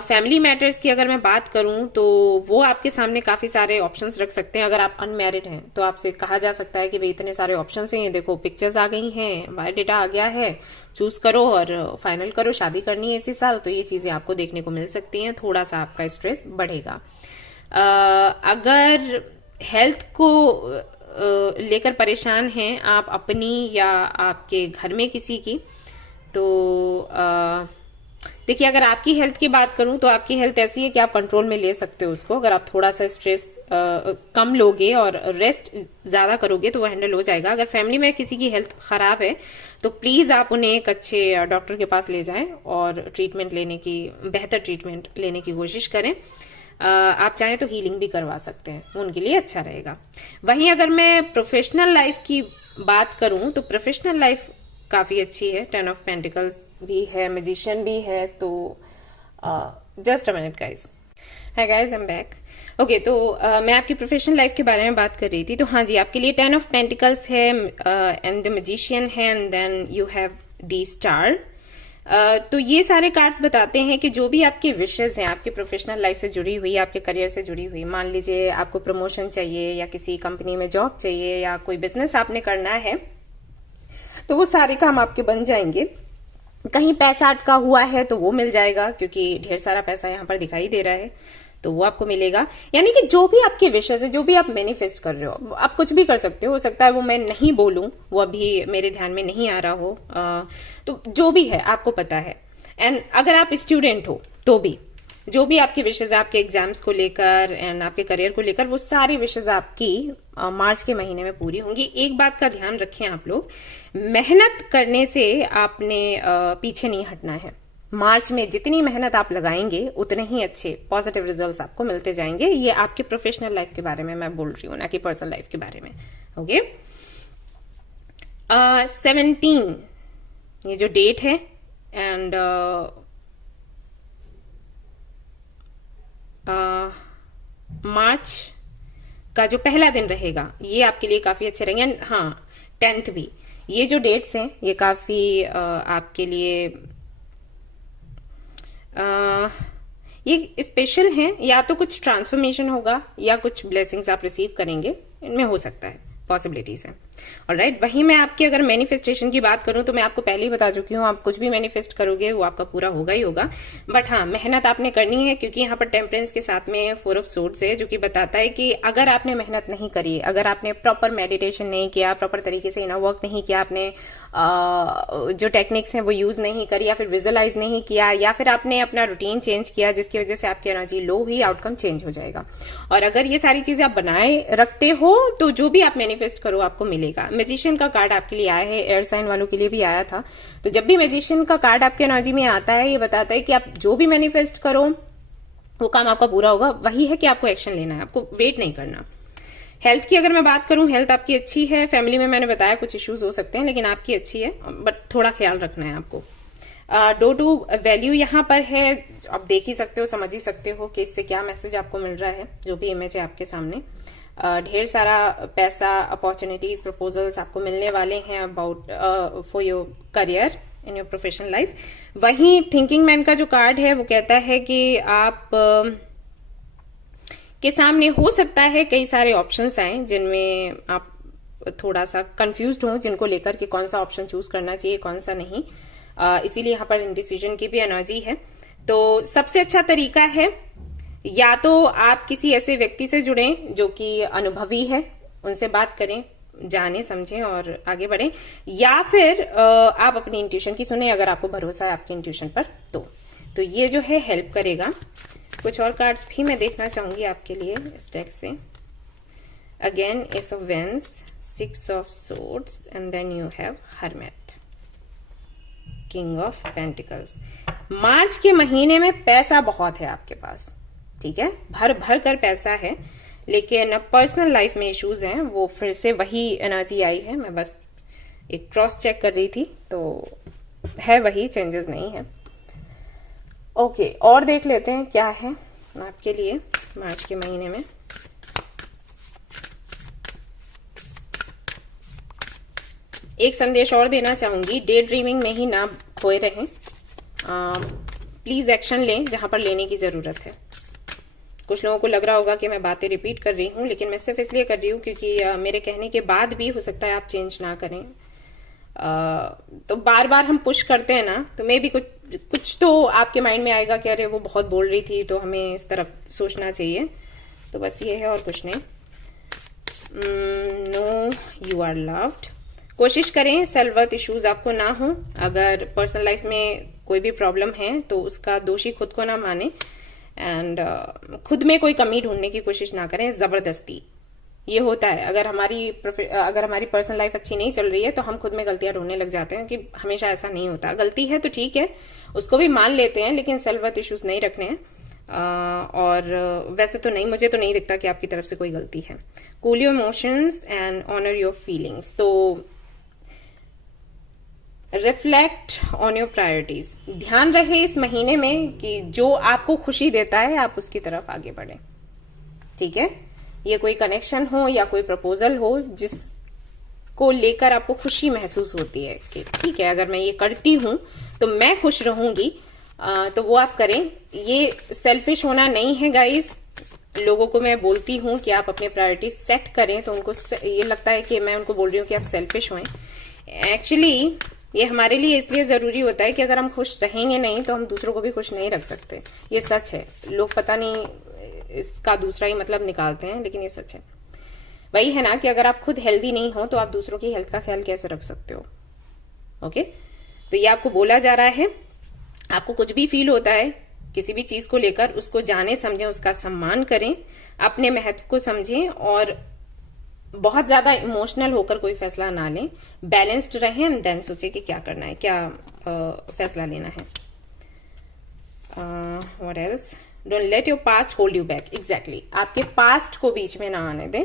फैमिली मैटर्स की अगर मैं बात करूं तो वो आपके सामने काफी सारे ऑप्शंस रख सकते हैं। अगर आप अनमैरिड हैं तो आपसे कहा जा सकता है कि भाई इतने सारे ऑप्शंस हैं, ये देखो पिक्चर्स आ गई हैं, बायोडेटा आ गया है, चूज करो और फाइनल करो, शादी करनी है इसी साल। तो ये चीजें आपको देखने को मिल सकती हैं, थोड़ा सा आपका स्ट्रेस बढ़ेगा। अगर हेल्थ को लेकर परेशान हैं आप अपनी या आपके घर में किसी की, तो देखिए अगर आपकी हेल्थ की बात करूं तो आपकी हेल्थ ऐसी है कि आप कंट्रोल में ले सकते हो उसको। अगर आप थोड़ा सा स्ट्रेस कम लोगे और रेस्ट ज्यादा करोगे तो वो हैंडल हो जाएगा। अगर फैमिली में किसी की हेल्थ खराब है तो प्लीज आप उन्हें एक अच्छे डॉक्टर के पास ले जाएं और बेहतर ट्रीटमेंट लेने की कोशिश करें। आप चाहें तो हीलिंग भी करवा सकते हैं, वो उनके लिए अच्छा रहेगा। वहीं अगर मैं प्रोफेशनल लाइफ की बात करूं तो प्रोफेशनल लाइफ काफी अच्छी है। 10 ऑफ पेंटिकल्स भी है, मैजिशियन भी है। तो just a minute guys, hi guys, I am back. Okay, तो मैं आपकी प्रोफेशनल लाइफ के बारे में बात कर रही थी। तो हाँ जी, आपके लिए 10 ऑफ पेंटिकल्स है एंड द मैजिशियन है and then you have the star. तो ये सारे कार्ड्स बताते हैं कि जो भी आपकी विशेष हैं आपकी प्रोफेशनल लाइफ से जुड़ी हुई, आपके करियर से जुड़ी हुई, मान लीजिए आपको प्रमोशन चाहिए या किसी कंपनी में जॉब चाहिए या कोई बिजनेस आपने करना है, तो वो सारे काम आपके बन जाएंगे। कहीं पैसा अटका हुआ है तो वो मिल जाएगा, क्योंकि ढेर सारा पैसा यहाँ पर दिखाई दे रहा है, तो वो आपको मिलेगा। यानी कि जो भी आपके विशेष है, जो भी आप मैनिफेस्ट कर रहे हो, आप कुछ भी कर सकते हो सकता है वो मैं नहीं बोलूं, वो अभी मेरे ध्यान में नहीं आ रहा हो। तो जो भी है आपको पता है। एंड अगर आप स्टूडेंट हो तो भी जो भी आपकी विशेष है आपके एग्जाम्स को लेकर एंड आपके करियर को लेकर, वो सारी विशेष आपकी मार्च के महीने में पूरी होंगी। एक बात का ध्यान रखें आप लोग, मेहनत करने से आपने पीछे नहीं हटना है। मार्च में जितनी मेहनत आप लगाएंगे उतने ही अच्छे पॉजिटिव रिजल्ट्स आपको मिलते जाएंगे। ये आपके प्रोफेशनल लाइफ के बारे में मैं बोल रही हूँ, ना कि पर्सनल लाइफ के बारे में। ओके, 17 ये जो डेट है एंड मार्च का जो पहला दिन रहेगा ये आपके लिए काफी अच्छे रहेंगे। एंड हाँ, 10th भी, ये जो डेट्स हैं ये काफी आपके लिए ये स्पेशल हैं, या तो कुछ ट्रांसफॉर्मेशन होगा या कुछ ब्लेसिंग्स आप रिसीव करेंगे, इनमें हो सकता है, पॉसिबिलिटीज है। ऑलराइट, वहीं मैं आपकी अगर मैनिफेस्टेशन की बात करूं तो मैं आपको पहले ही बता चुकी हूं, आप कुछ भी मैनिफेस्ट करोगे वो आपका पूरा होगा ही होगा। बट हाँ, मेहनत आपने करनी है, क्योंकि यहाँ पर टेम्परेंस के साथ में 4 ऑफ सोर्ड्स है, जो कि बताता है कि अगर आपने मेहनत नहीं करी, अगर आपने प्रॉपर मेडिटेशन नहीं किया, प्रॉपर तरीके से इनर वर्क नहीं किया, आपने जो टेक्निक्स हैं वो यूज नहीं करी, या फिर विजुअलाइज नहीं किया, या फिर आपने अपना रूटीन चेंज किया जिसकी वजह से आपकी एनर्जी लो हुई, आउटकम चेंज हो जाएगा। और अगर ये सारी चीजें आप बनाए रखते हो तो जो भी आप मैनिफेस्ट करो आपको मिलेगा। मैजिशियन का कार्ड आपके लिए आया है, एयर साइन वालों के लिए भी आया था। तो जब भी मैजिशियन का कार्ड आपके एनर्जी में आता है, ये बताता है कि आप जो भी मैनिफेस्ट करो वो काम आपका पूरा होगा। वही है कि आपको एक्शन लेना है, आपको वेट नहीं करना। हेल्थ की अगर मैं बात करूं, हेल्थ आपकी अच्छी है। फैमिली में मैंने बताया कुछ इश्यूज हो सकते हैं, लेकिन आपकी अच्छी है, बट थोड़ा ख्याल रखना है आपको। डो टू वैल्यू यहाँ पर है, आप देख ही सकते हो, समझ ही सकते हो कि इससे क्या मैसेज आपको मिल रहा है। जो भी इमेज है आपके सामने, ढेर सारा पैसा, अपॉर्चुनिटीज, प्रपोजल्स आपको मिलने वाले हैं about for your career in your professional life. वहीं थिंकिंग मैन का जो कार्ड है वो कहता है कि आप के सामने हो सकता है कई सारे ऑप्शंस आए जिनमें आप थोड़ा सा कंफ्यूज्ड हो, जिनको लेकर के कौन सा ऑप्शन चूज करना चाहिए, कौन सा नहीं। इसीलिए यहाँ पर इंडिसीजन की भी एनर्जी है। तो सबसे अच्छा तरीका है या तो आप किसी ऐसे व्यक्ति से जुड़ें जो कि अनुभवी है, उनसे बात करें, जाने समझें और आगे बढ़ें, या फिर आप अपनी इंट्यूशन की सुने, अगर आपको भरोसा है आपकी इंट्यूशन पर तो ये जो है हेल्प करेगा। कुछ और कार्ड्स भी मैं देखना चाहूंगी आपके लिए इस डेक से। Again ace of wands, 6 of swords and then you have hermit, king of pentacles. मार्च के महीने में पैसा बहुत है आपके पास, ठीक है, भर भर कर पैसा है, लेकिन पर्सनल लाइफ में इश्यूज हैं। वो फिर से वही एनर्जी आई है, मैं बस एक क्रॉस चेक कर रही थी तो है वही, चेंजेस नहीं है। ओके, और देख लेते हैं क्या है आपके लिए मार्च के महीने में। एक संदेश और देना चाहूंगी, डे ड्रीमिंग में ही ना खोए रहें, प्लीज एक्शन लें जहां पर लेने की जरूरत है। कुछ लोगों को लग रहा होगा कि मैं बातें रिपीट कर रही हूं, लेकिन मैं सिर्फ इसलिए कर रही हूं क्योंकि मेरे कहने के बाद भी हो सकता है आप चेंज ना करें। तो बार बार हम पुश करते हैं ना, तो मे भी कुछ तो आपके माइंड में आएगा कि अरे वो बहुत बोल रही थी तो हमें इस तरफ सोचना चाहिए। तो बस ये है और कुछ नहीं। No you are loved. कोशिश करें सेल्फ वर्थ इश्यूज आपको ना हो। अगर पर्सनल लाइफ में कोई भी प्रॉब्लम है तो उसका दोषी खुद को ना माने, एंड खुद में कोई कमी ढूंढने की कोशिश ना करें जबरदस्ती। ये होता है, अगर हमारी पर्सनल लाइफ अच्छी नहीं चल रही है तो हम खुद में गलतियां ढूंढने लग जाते हैं, कि हमेशा ऐसा नहीं होता। गलती है तो ठीक है, उसको भी मान लेते हैं, लेकिन सेल्फ वर्थ इश्यूज नहीं रखने हैं। और वैसे तो नहीं, मुझे तो नहीं दिखता कि आपकी तरफ से कोई गलती है। Cool your emotions and honour your feelings. तो रिफ्लेक्ट ऑन योर प्रायोरिटीज। ध्यान रहे इस महीने में कि जो आपको खुशी देता है आप उसकी तरफ आगे बढ़े, ठीक है। ये कोई कनेक्शन हो या कोई प्रपोजल हो जिसको लेकर आपको खुशी महसूस होती है कि ठीक है, अगर मैं ये करती हूं तो मैं खुश रहूंगी, तो वो आप करें। ये सेल्फिश होना नहीं है गाइस। लोगों को मैं बोलती हूं कि आप अपने प्रायोरिटी सेट करें तो उनको ये लगता है कि मैं उनको बोल रही हूं कि आप सेल्फिश हों। एक्चुअली ये हमारे लिए इसलिए जरूरी होता है कि अगर हम खुश रहेंगे नहीं तो हम दूसरों को भी खुश नहीं रख सकते। ये सच है। लोग पता नहीं इसका दूसरा ही मतलब निकालते हैं, लेकिन ये सच है। वही है ना कि अगर आप खुद हेल्दी नहीं हो तो आप दूसरों की हेल्थ का ख्याल कैसे रख सकते हो। ओके, तो ये आपको बोला जा रहा है। आपको कुछ भी फील होता है किसी भी चीज को लेकर, उसको जाने समझें, उसका सम्मान करें, अपने महत्व को समझें और बहुत ज्यादा इमोशनल होकर कोई फैसला ना लें। बैलेंस्ड रहें एंड देन सोचें कि क्या करना है, क्या फैसला लेना है। What else? Don't let your past hold you back. Exactly, आपके पास्ट को बीच में ना आने दें।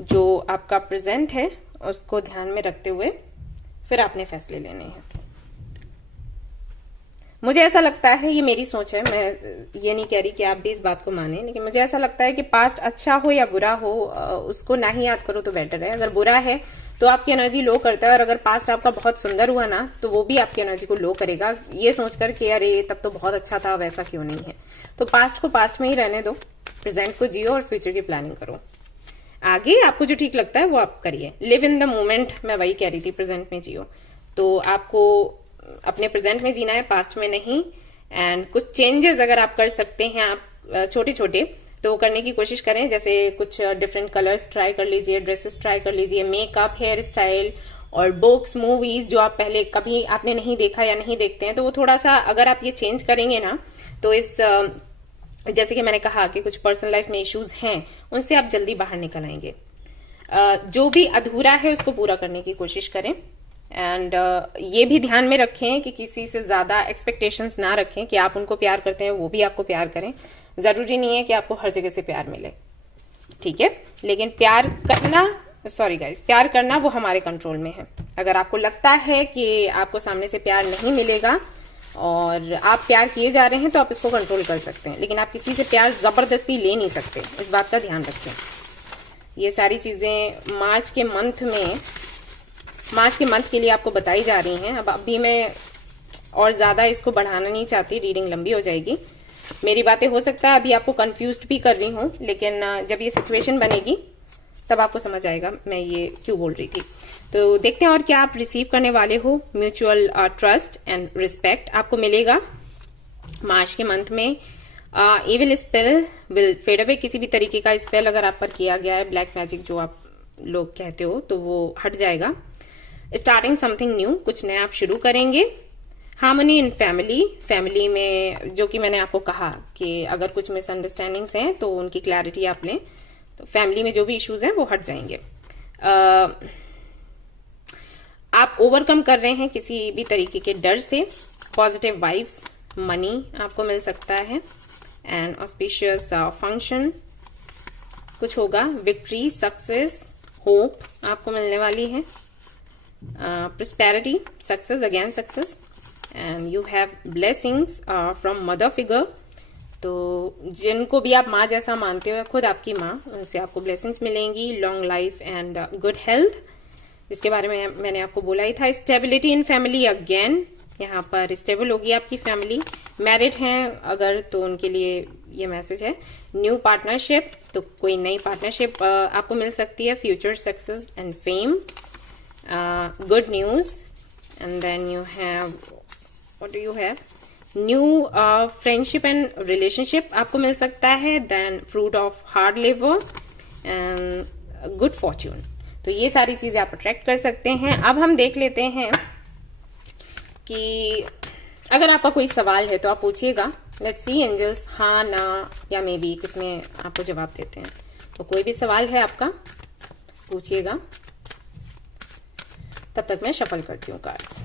जो आपका प्रेजेंट है उसको ध्यान में रखते हुए फिर आपने फैसले लेने हैं। मुझे ऐसा लगता है, ये मेरी सोच है, मैं ये नहीं कह रही कि आप भी इस बात को माने, लेकिन मुझे ऐसा लगता है कि पास्ट अच्छा हो या बुरा हो, उसको ना ही याद करो तो बेटर है। अगर बुरा है तो आपकी एनर्जी लो करता है, और अगर पास्ट आपका बहुत सुंदर हुआ ना तो वो भी आपकी एनर्जी को लो करेगा, ये सोचकर कि अरे तब तो बहुत अच्छा था, वैसा क्यों नहीं है। तो पास्ट को पास्ट में ही रहने दो, प्रेजेंट को जियो और फ्यूचर की प्लानिंग करो। आगे आपको जो ठीक लगता है वो आप करिए। लिव इन द मोमेंट, मैं वही कह रही थी, प्रेजेंट में जियो। तो आपको अपने प्रेजेंट में जीना है, पास्ट में नहीं। एंड कुछ चेंजेस अगर आप कर सकते हैं, आप छोटे छोटे, तो वो करने की कोशिश करें। जैसे कुछ डिफरेंट कलर्स ट्राई कर लीजिए, ड्रेसेस ट्राई कर लीजिए, मेकअप, हेयर स्टाइल, और बुक्स, मूवीज जो आप पहले कभी आपने नहीं देखा या नहीं देखते हैं, तो वो थोड़ा सा अगर आप ये चेंज करेंगे ना, तो इस जैसे कि मैंने कहा कि कुछ पर्सनल लाइफ में इश्यूज हैं, उनसे आप जल्दी बाहर निकल आएंगे। जो भी अधूरा है उसको पूरा करने की कोशिश करें। एंड ये भी ध्यान में रखें कि किसी से ज्यादा एक्सपेक्टेशंस ना रखें कि आप उनको प्यार करते हैं वो भी आपको प्यार करें। जरूरी नहीं है कि आपको हर जगह से प्यार मिले, ठीक है, लेकिन प्यार करना वो हमारे कंट्रोल में है। अगर आपको लगता है कि आपको सामने से प्यार नहीं मिलेगा और आप प्यार किए जा रहे हैं, तो आप इसको कंट्रोल कर सकते हैं, लेकिन आप किसी से प्यार जबरदस्ती ले नहीं सकते, इस बात का ध्यान रखें। ये सारी चीजें मार्च के मंथ के लिए आपको बताई जा रही हैं। अब अभी मैं और ज्यादा इसको बढ़ाना नहीं चाहती, रीडिंग लंबी हो जाएगी। मेरी बातें हो सकता है अभी आपको कंफ्यूज्ड भी कर रही हूं, लेकिन जब ये सिचुएशन बनेगी तब आपको समझ आएगा मैं ये क्यों बोल रही थी। तो देखते हैं और क्या आप रिसीव करने वाले हो। म्यूचुअल ट्रस्ट एंड रिस्पेक्ट आपको मिलेगा मार्च के मंथ में। Evil spell will fade away, किसी भी तरीके का स्पेल अगर आप पर किया गया है, ब्लैक मैजिक जो आप लोग कहते हो, तो वो हट जाएगा। स्टार्टिंग समथिंग न्यू, कुछ नया आप शुरू करेंगे। हार्मनी इन फैमिली में, जो कि मैंने आपको कहा कि अगर कुछ मिसअंडरस्टैंडिंग्स हैं तो उनकी क्लैरिटी आप लें, तो फैमिली में जो भी इश्यूज हैं वो हट जाएंगे। आप ओवरकम कर रहे हैं किसी भी तरीके के डर से। पॉजिटिव वाइब्स, मनी आपको मिल सकता है। एंड ऑस्पिशियस फंक्शन कुछ होगा। विक्ट्री, सक्सेस, होप आपको मिलने वाली है। prosperity, success, again success, and you have blessings from mother figure। तो जिनको भी आप माँ जैसा मानते हो, खुद आपकी माँ, उनसे आपको ब्लेसिंग्स मिलेंगी। Long life and good health, जिसके बारे में मैंने आपको बोला ही था। स्टेबिलिटी इन फैमिली, अगेन यहाँ पर स्टेबल होगी आपकी फैमिली। मैरिड हैं अगर, तो उनके लिए ये मैसेज है। न्यू पार्टनरशिप, तो कोई नई पार्टनरशिप आपको मिल सकती है। Future success and fame, good news, and then you have, what do you have, new friendship and relationship आपको मिल सकता है। then fruit of hard labor and good fortune। तो ये सारी चीजें आप अट्रैक्ट कर सकते हैं। अब हम देख लेते हैं कि अगर आपका कोई सवाल है तो आप पूछिएगा। लेट्स सी एंजल्स, हाँ, ना या मे बी, किसमें आपको जवाब देते हैं। तो कोई भी सवाल है आपका, पूछिएगा। तब तक मैं शफल करती हूँ कार्ड्स।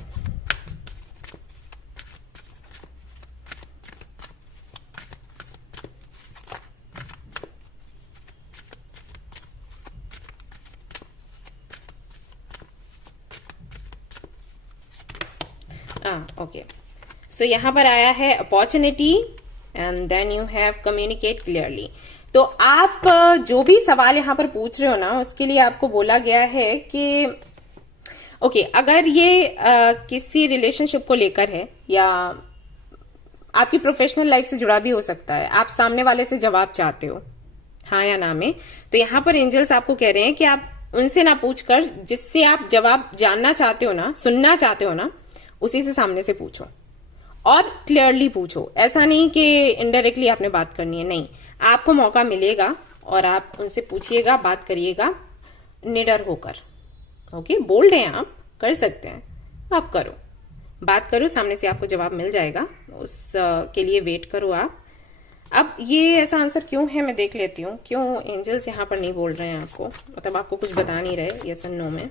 ओके, सो यहाँ पर आया है opportunity and then you have communicate clearly. तो आप जो भी सवाल यहाँ पर पूछ रहे हो ना, उसके लिए आपको बोला गया है कि ओके, अगर ये किसी रिलेशनशिप को लेकर है या आपकी प्रोफेशनल लाइफ से जुड़ा भी हो सकता है, आप सामने वाले से जवाब चाहते हो हाँ या ना में, तो यहाँ पर एंजल्स आपको कह रहे हैं कि आप उनसे ना पूछकर जिससे आप जवाब जानना चाहते हो ना, सुनना चाहते हो ना, उसी से सामने से पूछो और क्लियरली पूछो। ऐसा नहीं कि इनडायरेक्टली आपने बात करनी है, नहीं, आपको मौका मिलेगा और आप उनसे पूछिएगा, बात करिएगा निडर होकर। ओके, बोल्ड हैं आप, कर सकते हैं, आप करो, बात करो, सामने से आपको जवाब मिल जाएगा, उसके लिए वेट करो आप। अब ये ऐसा आंसर क्यों है मैं देख लेती हूँ, क्यों एंजल्स यहाँ पर नहीं बोल रहे हैं आपको, मतलब आपको कुछ बता नहीं रहे यस एंड नो में।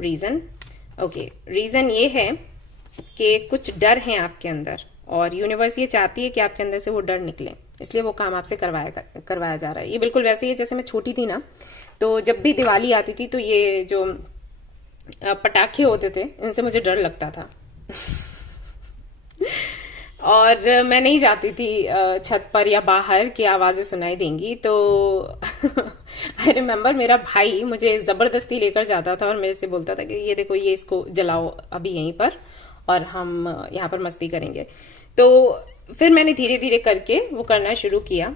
रीजन, ओके, रीजन ये है कि कुछ डर है आपके अंदर और यूनिवर्स ये चाहती है कि आपके अंदर से वो डर निकले, इसलिए वो काम आपसे करवाया जा रहा है। ये बिल्कुल वैसे ही है जैसे मैं छोटी थी ना, तो जब भी दिवाली आती थी तो ये जो पटाखे होते थे इनसे मुझे डर लगता था और मैं नहीं जाती थी छत पर या बाहर की आवाजें सुनाई देंगी। तो आई रिमेम्बर मेरा भाई मुझे जबरदस्ती लेकर जाता था और मेरे से बोलता था कि ये देखो, ये इसको जलाओ अभी यहीं पर और हम यहाँ पर मस्ती करेंगे। तो फिर मैंने धीरे धीरे करके वो करना शुरू किया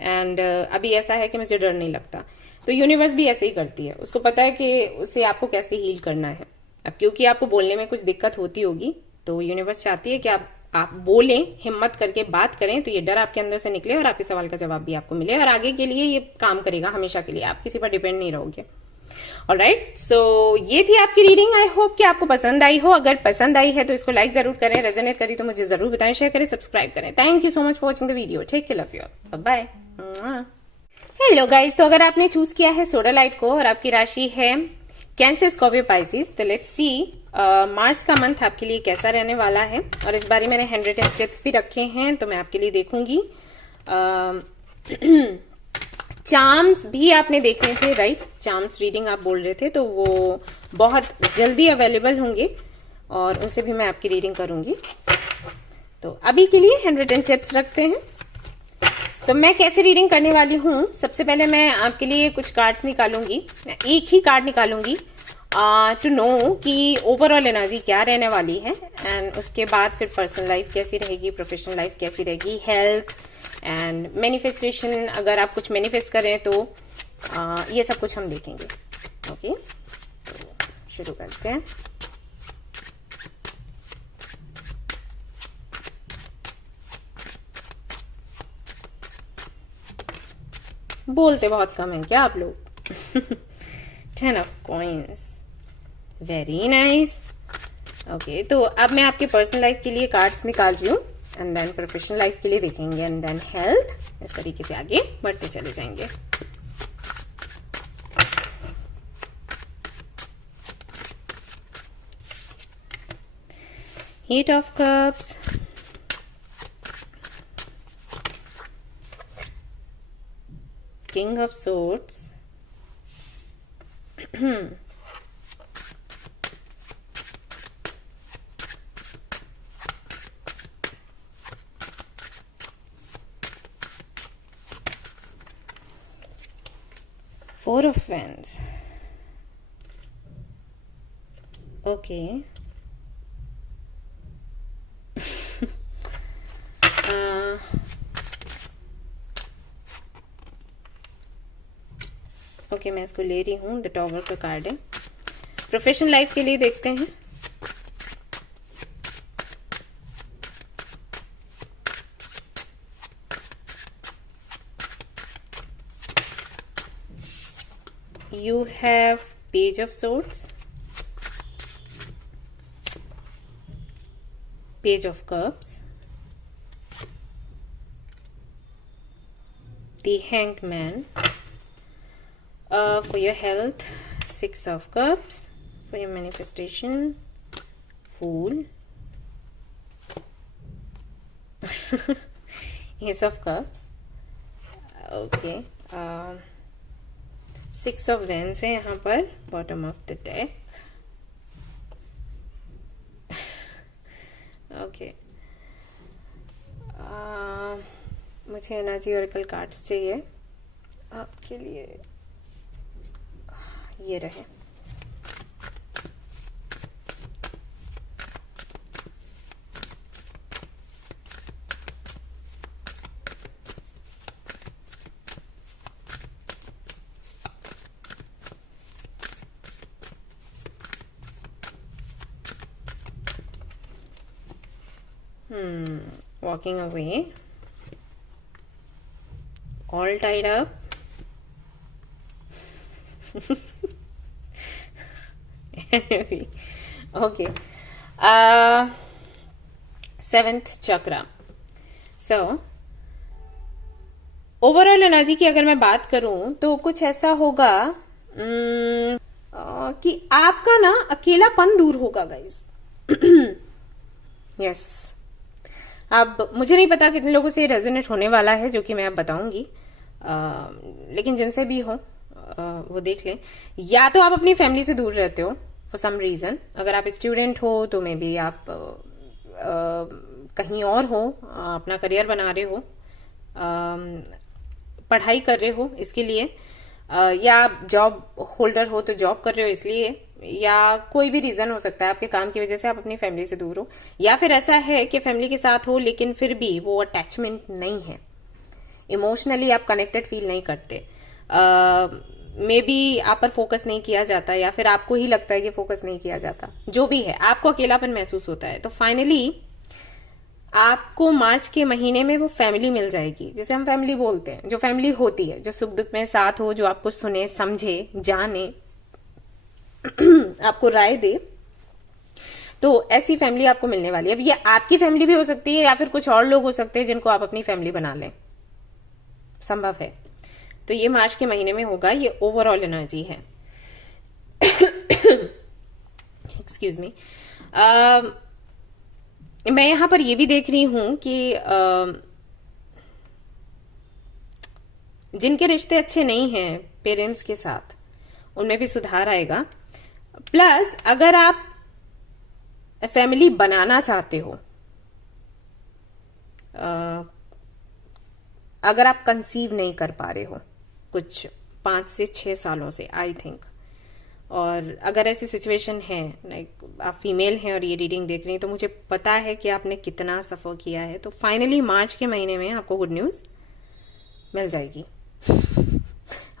एंड अभी ऐसा है कि मुझे डर नहीं लगता। तो यूनिवर्स भी ऐसे ही करती है, उसको पता है कि उससे आपको कैसे हील करना है। अब क्योंकि आपको बोलने में कुछ दिक्कत होती होगी तो यूनिवर्स चाहती है कि आप बोलें, हिम्मत करके बात करें, तो ये डर आपके अंदर से निकले और आपके सवाल का जवाब भी आपको मिले और आगे के लिए ये काम करेगा हमेशा के लिए, आप किसी पर डिपेंड नहीं रहोगे। ऑलराइट, सो ये थी आपकी रीडिंग। आई होप कि आपको पसंद आई हो। अगर पसंद आई है तो इसको लाइक जरूर करें, रेजोनेट करी तो मुझे जरूर बताएं, शेयर करें, सब्सक्राइब करें। Thank you so much for watching the video. Take care, love you, bye. Hello guys, तो अगर आपने चूज किया है सोडालाइट को और आपकी राशि है कैंसर, स्कॉर्पियो, पाइसिस, तो लेट्स सी मार्च का मंथ आपके लिए कैसा रहने वाला है। और इस बारे मैंने 100 टिप्स भी रखे हैं तो मैं आपके लिए देखूंगी। चार्म्स भी आपने देखने थे, राइट? चार्म्स रीडिंग आप बोल रहे थे, तो वो बहुत जल्दी अवेलेबल होंगे और उनसे भी मैं आपकी रीडिंग करूंगी। तो अभी के लिए 100 टिप्स रखते हैं। तो मैं कैसे रीडिंग करने वाली हूँ, सबसे पहले मैं आपके लिए कुछ कार्ड्स निकालूंगी। मैं एक ही कार्ड निकालूंगी टू नो कि ओवरऑल एनर्जी क्या रहने वाली है, एंड उसके बाद फिर पर्सनल लाइफ कैसी रहेगी, प्रोफेशनल लाइफ कैसी रहेगी, हेल्थ एंड मैनिफेस्टेशन, अगर आप कुछ मैनिफेस्ट करें तो ये सब कुछ हम देखेंगे। ओके, तो शुरू करते हैं। बोलते बहुत कम है क्या आप लोग? 10 of coins, very nice. Okay, तो अब मैं आपके पर्सनल लाइफ के लिए कार्ड्स निकाल रही हूँ एंड देन प्रोफेशनल लाइफ के लिए देखेंगे एंड देन हेल्थ। इस तरीके से आगे बढ़ते चले जाएंगे। Eight of cups, King of Swords, Four of Wands. Okay. Okay, मैं इसको ले रही हूँ। द टॉवर का कार्ड है। प्रोफेशनल लाइफ के लिए देखते हैं। You have Page of Swords, Page of Cups, the Hanged Man. For your health, 6 of Cups. For your manifestation, Fool, Ace of Cups. Okay. 6 of Wands है यहाँ पर bottom of the deck. Okay. मुझे energy oracle cards चाहिए आपके लिए। ये रहे। Walking away, all tied up. Okay. 7th चक्र। सो ओवरऑल एनर्जी की अगर मैं बात करूं तो कुछ ऐसा होगा कि आपका ना अकेलापन दूर होगा गाइस। यस, अब मुझे नहीं पता कितने लोगों से रेजोनेट होने वाला है, जो कि मैं अब बताऊंगी, लेकिन जिनसे भी हो वो देख लें। या तो आप अपनी फैमिली से दूर रहते हो फॉर सम रीजन। अगर आप स्टूडेंट हो तो मे बी आप कहीं और हो, अपना करियर बना रहे हो, पढ़ाई कर रहे हो इसके लिए, या आप जॉब होल्डर हो तो जॉब कर रहे हो इसलिए, या कोई भी रीजन हो सकता है आपके काम की वजह से आप अपनी फैमिली से दूर हो, या फिर ऐसा है कि फैमिली के साथ हो लेकिन फिर भी वो अटैचमेंट नहीं है, इमोशनली आप कनेक्टेड फील नहीं करते, मे बी आप पर फोकस नहीं किया जाता, या फिर आपको ही लगता है कि फोकस नहीं किया जाता, जो भी है आपको अकेलापन महसूस होता है, तो फाइनली आपको मार्च के महीने में वो फैमिली मिल जाएगी, जिसे हम फैमिली बोलते हैं, जो फैमिली होती है, जो सुख दुख में साथ हो, जो आपको सुने, समझे, जाने, आपको राय दे। तो ऐसी फैमिली आपको मिलने वाली है। अब ये आपकी फैमिली भी हो सकती है या फिर कुछ और लोग हो सकते हैं जिनको आप अपनी फैमिली बना लें, संभव है। तो ये मार्च के महीने में होगा, ये ओवरऑल एनर्जी है। Excuse me. मैं यहां पर ये भी देख रही हूं कि जिनके रिश्ते अच्छे नहीं हैं पेरेंट्स के साथ, उनमें भी सुधार आएगा। प्लस अगर आप फैमिली बनाना चाहते हो, अगर आप कंसीव नहीं कर पा रहे हो कुछ 5 से 6 सालों से, आई थिंक, और अगर ऐसी सिचुएशन है, लाइक आप फीमेल हैं और ये रीडिंग देख रही हैं, तो मुझे पता है कि आपने कितना सफर किया है। तो फाइनली मार्च के महीने में आपको गुड न्यूज मिल जाएगी।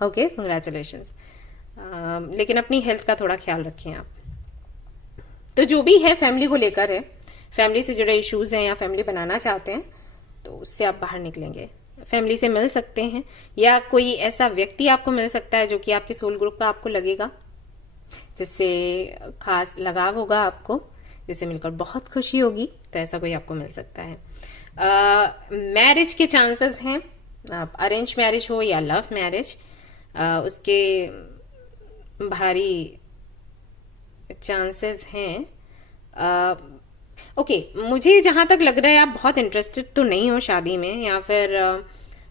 Okay, congratulations. लेकिन अपनी हेल्थ का थोड़ा ख्याल रखें आप। तो जो भी है फैमिली को लेकर है, फैमिली से जुड़े इश्यूज हैं या फैमिली बनाना चाहते हैं, तो उससे आप बाहर निकलेंगे, फैमिली से मिल सकते हैं, या कोई ऐसा व्यक्ति आपको मिल सकता है जो कि आपके सोल ग्रुप का आपको लगेगा, जिससे खास लगाव होगा आपको, जिससे मिलकर बहुत खुशी होगी। तो ऐसा कोई आपको मिल सकता है। मैरिज के चांसेस हैं, आप अरेंज मैरिज हो या लव मैरिज, उसके भारी चांसेस हैं। ओके, मुझे जहां तक लग रहा है आप बहुत इंटरेस्टेड तो नहीं हो शादी में, या फिर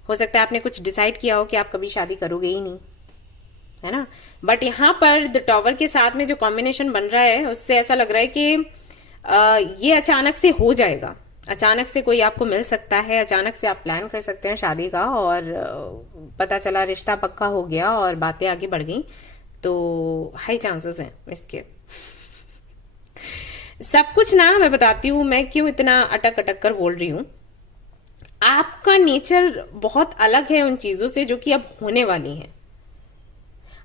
हो सकता है आपने कुछ डिसाइड किया हो कि आप कभी शादी करोगे ही नहीं, है ना। बट यहाँ पर द टॉवर के साथ में जो कॉम्बिनेशन बन रहा है, उससे ऐसा लग रहा है कि ये अचानक से हो जाएगा, अचानक से कोई आपको मिल सकता है, अचानक से आप प्लान कर सकते हैं शादी का, और पता चला रिश्ता पक्का हो गया और बातें आगे बढ़ गई, तो हाई चांसेस हैं इसके। सब कुछ ना मैं बताती हूं, मैं क्यों इतना अटक अटक कर बोल रही हूं। आपका नेचर बहुत अलग है उन चीजों से जो कि अब होने वाली हैं।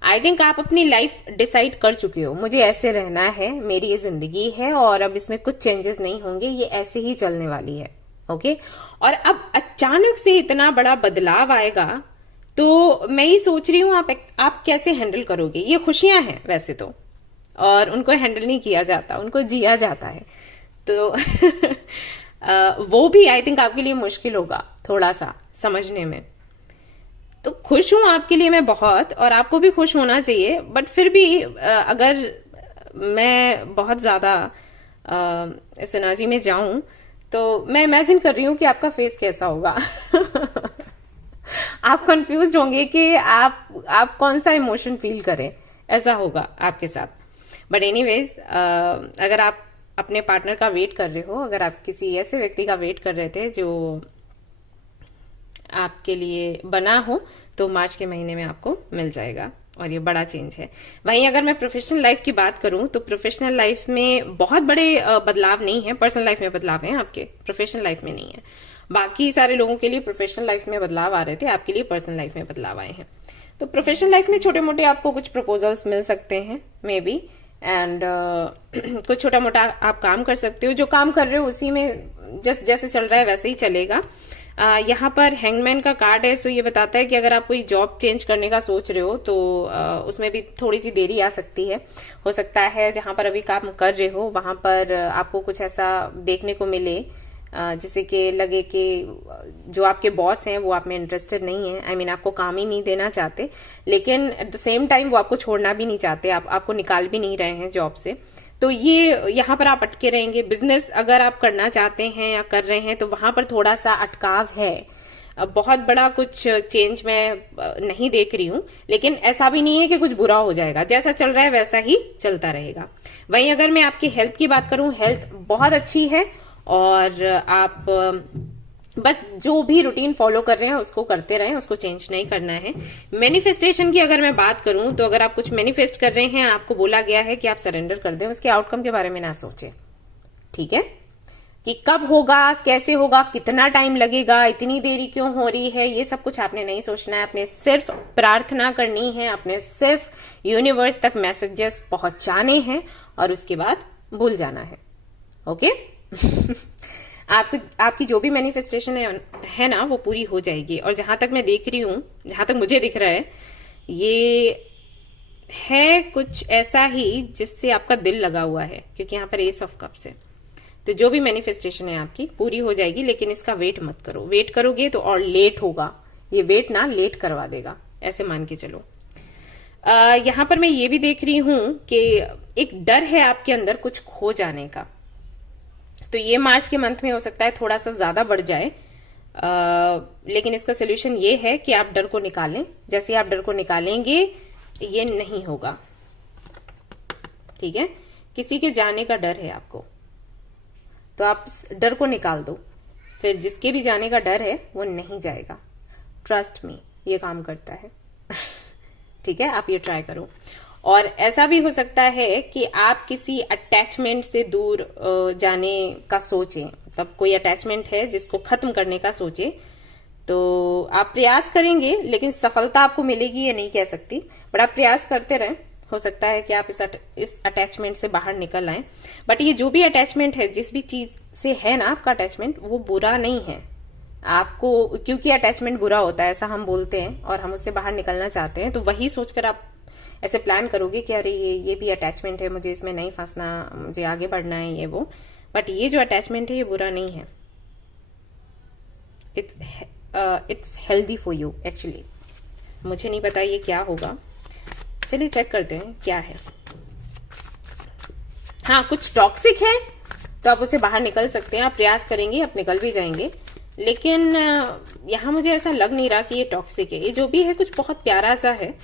आई थिंक आप अपनी लाइफ डिसाइड कर चुके हो, मुझे ऐसे रहना है, मेरी ये जिंदगी है और अब इसमें कुछ चेंजेस नहीं होंगे, ये ऐसे ही चलने वाली है। ओके, और अब अचानक से इतना बड़ा बदलाव आएगा, तो मैं ये सोच रही हूं आप कैसे हैंडल करोगे। ये खुशियां हैं वैसे तो, और उनको हैंडल नहीं किया जाता, उनको जिया जाता है। तो वो भी आई थिंक आपके लिए मुश्किल होगा थोड़ा सा समझने में। तो खुश हूं आपके लिए मैं बहुत, और आपको भी खुश होना चाहिए। बट फिर भी अगर मैं बहुत ज्यादा इस एनर्जी में जाऊं, तो मैं इमेजिन कर रही हूं कि आपका फेस कैसा होगा। आप कंफ्यूज्ड होंगे कि आप कौन सा इमोशन फील करें, ऐसा होगा आपके साथ। बट एनीवेज, अगर आप अपने पार्टनर का वेट कर रहे हो, अगर आप किसी ऐसे व्यक्ति का वेट कर रहे थे जो आपके लिए बना हो, तो मार्च के महीने में आपको मिल जाएगा, और ये बड़ा चेंज है। वहीं अगर मैं प्रोफेशनल लाइफ की बात करूं, तो प्रोफेशनल लाइफ में बहुत बड़े बदलाव नहीं है। पर्सनल लाइफ में बदलाव है आपके, प्रोफेशनल लाइफ में नहीं है। बाकी सारे लोगों के लिए प्रोफेशनल लाइफ में बदलाव आ रहे थे, आपके लिए पर्सनल लाइफ में बदलाव आए हैं। तो प्रोफेशनल लाइफ में छोटे मोटे आपको कुछ प्रपोजल्स मिल सकते हैं मे बी, एंड कुछ छोटा मोटा आप काम कर सकते हो। जो काम कर रहे हो उसी में जैसे चल रहा है वैसे ही चलेगा। यहाँ पर हैंगमैन का कार्ड है, सो ये बताता है कि अगर आप कोई जॉब चेंज करने का सोच रहे हो, तो उसमें भी थोड़ी सी देरी आ सकती है। हो सकता है जहां पर अभी काम कर रहे हो वहां पर आपको कुछ ऐसा देखने को मिले जिससे कि लगे कि जो आपके बॉस हैं वो आप में इंटरेस्टेड नहीं है, आई मीन आपको काम ही नहीं देना चाहते, लेकिन एट द सेम टाइम वो आपको छोड़ना भी नहीं चाहते, आपको निकाल भी नहीं रहे हैं जॉब से। तो ये यहाँ पर आप अटके रहेंगे। बिजनेस अगर आप करना चाहते हैं या कर रहे हैं, तो वहां पर थोड़ा सा अटकाव है। बहुत बड़ा कुछ चेंज मैं नहीं देख रही हूं, लेकिन ऐसा भी नहीं है कि कुछ बुरा हो जाएगा। जैसा चल रहा है वैसा ही चलता रहेगा। वहीं अगर मैं आपकी हेल्थ की बात करूं, हेल्थ बहुत अच्छी है, और आप बस जो भी रूटीन फॉलो कर रहे हैं उसको करते रहें, उसको चेंज नहीं करना है। मैनिफेस्टेशन की अगर मैं बात करूं तो अगर आप कुछ मैनिफेस्ट कर रहे हैं, आपको बोला गया है कि आप सरेंडर कर दें, उसके आउटकम के बारे में ना सोचें, ठीक है, कि कब होगा, कैसे होगा, कितना टाइम लगेगा, इतनी देरी क्यों हो रही है, ये सब कुछ आपने नहीं सोचना है। आपने सिर्फ प्रार्थना करनी है, आपने सिर्फ यूनिवर्स तक मैसेजेस पहुंचाने हैं और उसके बाद भूल जाना है। ओके आपकी जो भी मैनिफेस्टेशन है ना, वो पूरी हो जाएगी। और जहां तक मैं देख रही हूं, जहां तक मुझे दिख रहा है, ये है कुछ ऐसा ही जिससे आपका दिल लगा हुआ है, क्योंकि यहाँ पर एस ऑफ कप्स है। तो जो भी मैनिफेस्टेशन है आपकी पूरी हो जाएगी, लेकिन इसका वेट मत करो। वेट करोगे तो और लेट होगा, ये वेट ना लेट करवा देगा, ऐसे मान के चलो। यहां पर मैं ये भी देख रही हूं कि एक डर है आपके अंदर कुछ खो जाने का। तो ये मार्च के मंथ में हो सकता है थोड़ा सा ज्यादा बढ़ जाए, लेकिन इसका सोल्यूशन ये है कि आप डर को निकालें। जैसे ही आप डर को निकालेंगे ये नहीं होगा, ठीक है। किसी के जाने का डर है आपको, तो आप डर को निकाल दो, फिर जिसके भी जाने का डर है वो नहीं जाएगा। ट्रस्ट मी, ये काम करता है ठीक है, आप ये ट्राई करो। और ऐसा भी हो सकता है कि आप किसी अटैचमेंट से दूर जाने का सोचें, मतलब कोई अटैचमेंट है जिसको खत्म करने का सोचे, तो आप प्रयास करेंगे, लेकिन सफलता आपको मिलेगी ये नहीं कह सकती, बट आप प्रयास करते रहें। हो सकता है कि आप इस अटैचमेंट से बाहर निकल आए। बट ये जो भी अटैचमेंट है, जिस भी चीज से है ना आपका अटैचमेंट, वो बुरा नहीं है आपको, क्योंकि अटैचमेंट बुरा होता है ऐसा हम बोलते हैं और हम उससे बाहर निकलना चाहते हैं। तो वही सोचकर आप ऐसे प्लान करोगे कि अरे ये भी अटैचमेंट है, मुझे इसमें नहीं फंसना, मुझे आगे बढ़ना है, ये वो। बट ये जो अटैचमेंट है ये बुरा नहीं है, it's healthy for you actually. मुझे नहीं पता ये क्या होगा, चलिए चेक करते हैं क्या है। हाँ, कुछ टॉक्सिक है तो आप उसे बाहर निकल सकते हैं, आप प्रयास करेंगे, आप निकल भी जाएंगे। लेकिन यहाँ मुझे ऐसा लग नहीं रहा कि ये टॉक्सिक है। ये जो भी है कुछ बहुत प्यारा सा है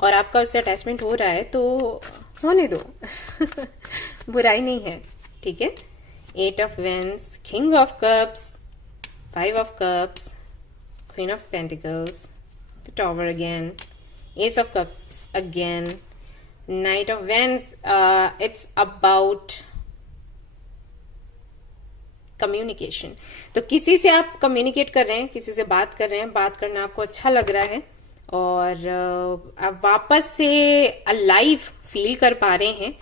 और आपका उससे अटैचमेंट हो रहा है तो होने दो बुराई नहीं है, ठीक है। 8 of wands, king of cups, 5 of cups, queen of pentacles, the tower again, ace of cups again, Knight of Wands. It's about communication. तो किसी से आप कम्युनिकेट कर रहे हैं, किसी से बात कर रहे हैं, बात करना आपको अच्छा लग रहा है और आप वापस से अलाइव फील कर पा रहे हैं।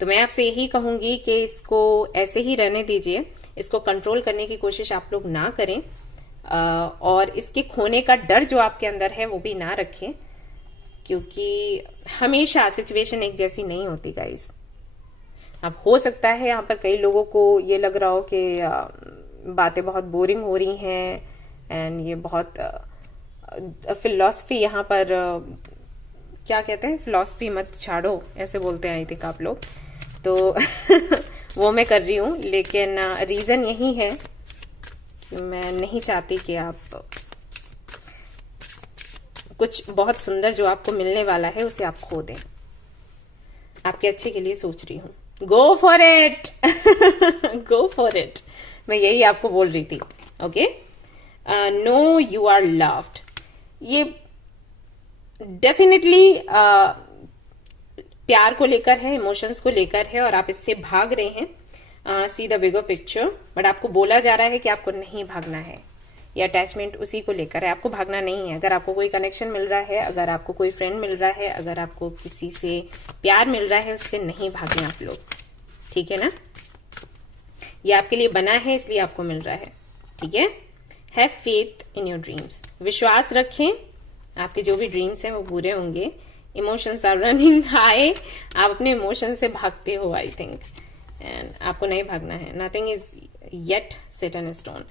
तो मैं आपसे यही कहूंगी कि इसको ऐसे ही रहने दीजिए, इसको कंट्रोल करने की कोशिश आप लोग ना करें और इसके खोने का डर जो आपके अंदर है वो भी ना रखें, क्योंकि हमेशा सिचुएशन एक जैसी नहीं होती गाइस। अब हो सकता है यहाँ पर कई लोगों को ये लग रहा हो कि बातें बहुत बोरिंग हो रही हैं एंड ये बहुत फिलॉसफी यहाँ पर क्या कहते हैं, फिलॉसफी मत छाड़ो ऐसे बोलते हैं आई थिंक आप लोग, तो वो मैं कर रही हूँ। लेकिन रीजन यही है कि मैं नहीं चाहती कि आप कुछ बहुत सुंदर जो आपको मिलने वाला है उसे आप खो दें। आपके अच्छे के लिए सोच रही हूँ, go for it go for it, मैं यही आपको बोल रही थी। Okay, no you are loved, ये डेफिनेटली प्यार को लेकर है, इमोशंस को लेकर है और आप इससे भाग रहे हैं। See the bigger picture, but आपको बोला जा रहा है कि आपको नहीं भागना है, ये अटैचमेंट उसी को लेकर है, आपको भागना नहीं है। अगर आपको कोई कनेक्शन मिल रहा है, अगर आपको कोई फ्रेंड मिल रहा है, अगर आपको किसी से प्यार मिल रहा है, उससे नहीं भागना आप लोग, ठीक है ना। ये आपके लिए बना है इसलिए आपको मिल रहा है, ठीक है। Have faith in your dreams, विश्वास रखें, आपके जो भी ड्रीम्स हैं वो पूरे होंगे। इमोशंस आर रनिंग हाई, आप अपने इमोशन से भागते हो आई थिंक, एंड आपको नहीं भागना है। Nothing is yet set in stone.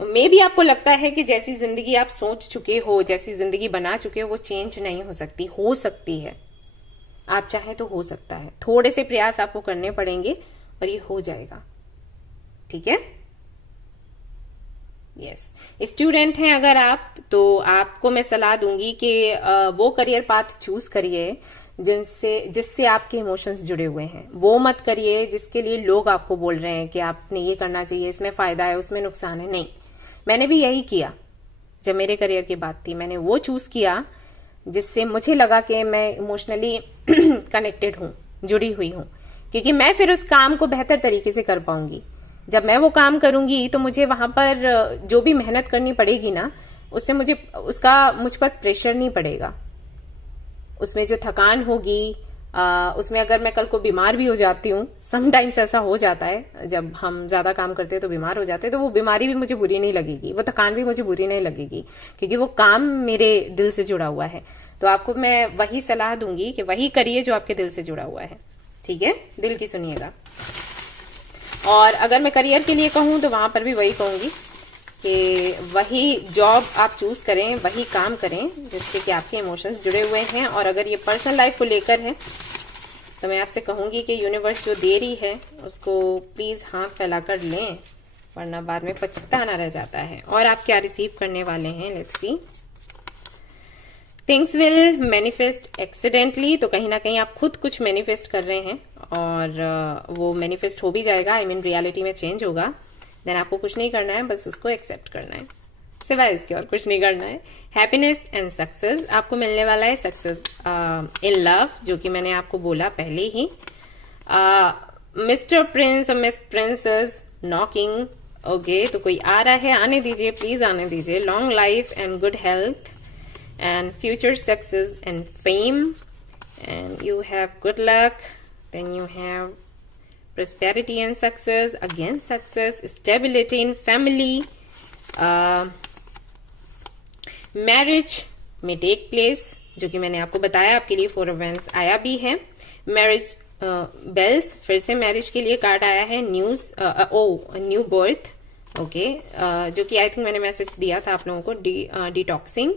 मे भी आपको लगता है कि जैसी जिंदगी आप सोच चुके हो, जैसी जिंदगी बना चुके हो, वो चेंज नहीं हो सकती। हो सकती है, आप चाहे तो हो सकता है, थोड़े से प्रयास आपको करने पड़ेंगे और ये हो जाएगा, ठीक है। यस, स्टूडेंट हैं अगर आप, तो आपको मैं सलाह दूंगी कि वो करियर पाथ चूज करिए जिससे आपके इमोशंस जुड़े हुए हैं। वो मत करिए जिसके लिए लोग आपको बोल रहे हैं कि आपने ये करना चाहिए, इसमें फायदा है, उसमें नुकसान है। नहीं, मैंने भी यही किया। जब मेरे करियर की बात थी, मैंने वो चूज किया जिससे मुझे लगा कि मैं इमोशनली कनेक्टेड हूं, जुड़ी हुई हूं, क्योंकि मैं फिर उस काम को बेहतर तरीके से कर पाऊंगी। जब मैं वो काम करूंगी तो मुझे वहां पर जो भी मेहनत करनी पड़ेगी ना, उससे मुझ पर प्रेशर नहीं पड़ेगा। उसमें जो थकान होगी, उसमें अगर मैं कल को बीमार भी हो जाती हूँ, समटाइम्स ऐसा हो जाता है, जब हम ज्यादा काम करते हैं तो बीमार हो जाते हैं, तो वो बीमारी भी मुझे बुरी नहीं लगेगी, वो थकान भी मुझे बुरी नहीं लगेगी, क्योंकि वो काम मेरे दिल से जुड़ा हुआ है। तो आपको मैं वही सलाह दूंगी कि वही करिए जो आपके दिल से जुड़ा हुआ है। ठीक है, दिल की सुनिएगा। और अगर मैं करियर के लिए कहूं तो वहां पर भी वही कहूंगी कि वही जॉब आप चूज करें, वही काम करें जिससे कि आपके इमोशंस जुड़े हुए हैं। और अगर ये पर्सनल लाइफ को लेकर है तो मैं आपसे कहूंगी कि यूनिवर्स जो दे रही है उसको प्लीज हाथ फैलाकर लें, वरना बाद में पछताना रह जाता है। और आप क्या रिसीव करने वाले हैं, let's see. Things will manifest accidentally, तो कहीं ना कहीं आप खुद कुछ मैनिफेस्ट कर रहे हैं और वो मैनिफेस्ट हो भी जाएगा, आई मीन रियलिटी में चेंज होगा। देन आपको कुछ नहीं करना है, बस उसको एक्सेप्ट करना है, सिवाय इसके और कुछ नहीं करना है। हैप्पीनेस एंड सक्सेस, आपको मिलने वाला है सक्सेस इन लव, जो कि मैंने आपको बोला पहले ही। मिस्टर प्रिंस और मिस प्रिंसेस नॉकिंग, ओके, तो कोई आ रहा है, आने दीजिए, प्लीज आने दीजिए। Long life and good health and future success and fame, and you have good luck. Then you have prosperity and success, again success, stability in family, marriage may take place, जो कि मैंने आपको बताया। आपके लिए 4 of Wands आया भी है। मैरिज बेल्स, फिर से मैरिज के लिए कार्ड आया है। न्यूज न्यू बर्थ, ओके, जो कि आई थिंक मैंने मैसेज दिया था आप लोगों को, detoxing,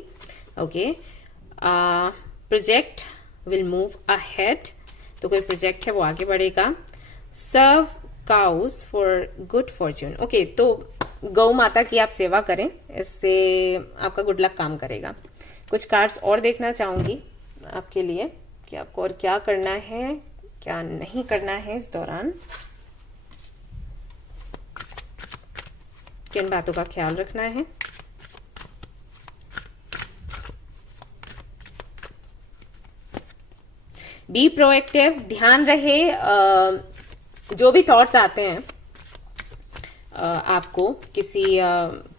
okay. Project will move ahead, तो कोई प्रोजेक्ट है वो आगे बढ़ेगा। Serve cows for good fortune, okay, तो गौ माता की आप सेवा करें, इससे आपका गुड लक काम करेगा। कुछ कार्ड्स और देखना चाहूंगी आपके लिए कि आपको और क्या करना है, क्या नहीं करना है इस दौरान, किन बातों का ख्याल रखना है। बी प्रोएक्टिव, ध्यान रहे जो भी थॉट्स आते हैं आपको किसी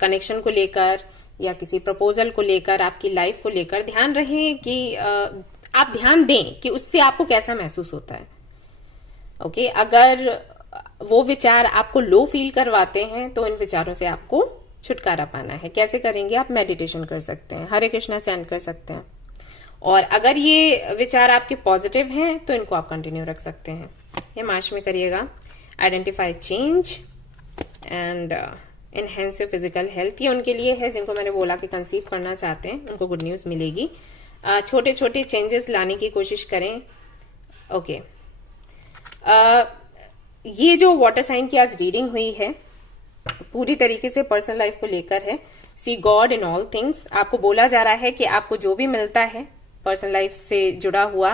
कनेक्शन को लेकर या किसी प्रपोजल को लेकर, आपकी लाइफ को लेकर, ध्यान रहे कि आप ध्यान दें कि उससे आपको कैसा महसूस होता है। ओके, अगर वो विचार आपको लो फील करवाते हैं तो इन विचारों से आपको छुटकारा पाना है। कैसे करेंगे? आप मेडिटेशन कर सकते हैं, हरे कृष्णा चैंट कर सकते हैं। और अगर ये विचार आपके पॉजिटिव हैं तो इनको आप कंटिन्यू रख सकते हैं। ये मार्च में करिएगा। Identify change and enhance your physical health, ये उनके लिए है जिनको मैंने बोला कि कंसीव करना चाहते हैं, उनको गुड न्यूज मिलेगी। छोटे छोटे चेंजेस लाने की कोशिश करें। ओके, ये जो वाटर साइन की आज रीडिंग हुई है पूरी तरीके से पर्सनल लाइफ को लेकर है। सी गॉड इन ऑल थिंग्स, आपको बोला जा रहा है कि आपको जो भी मिलता है पर्सनल लाइफ से जुड़ा हुआ,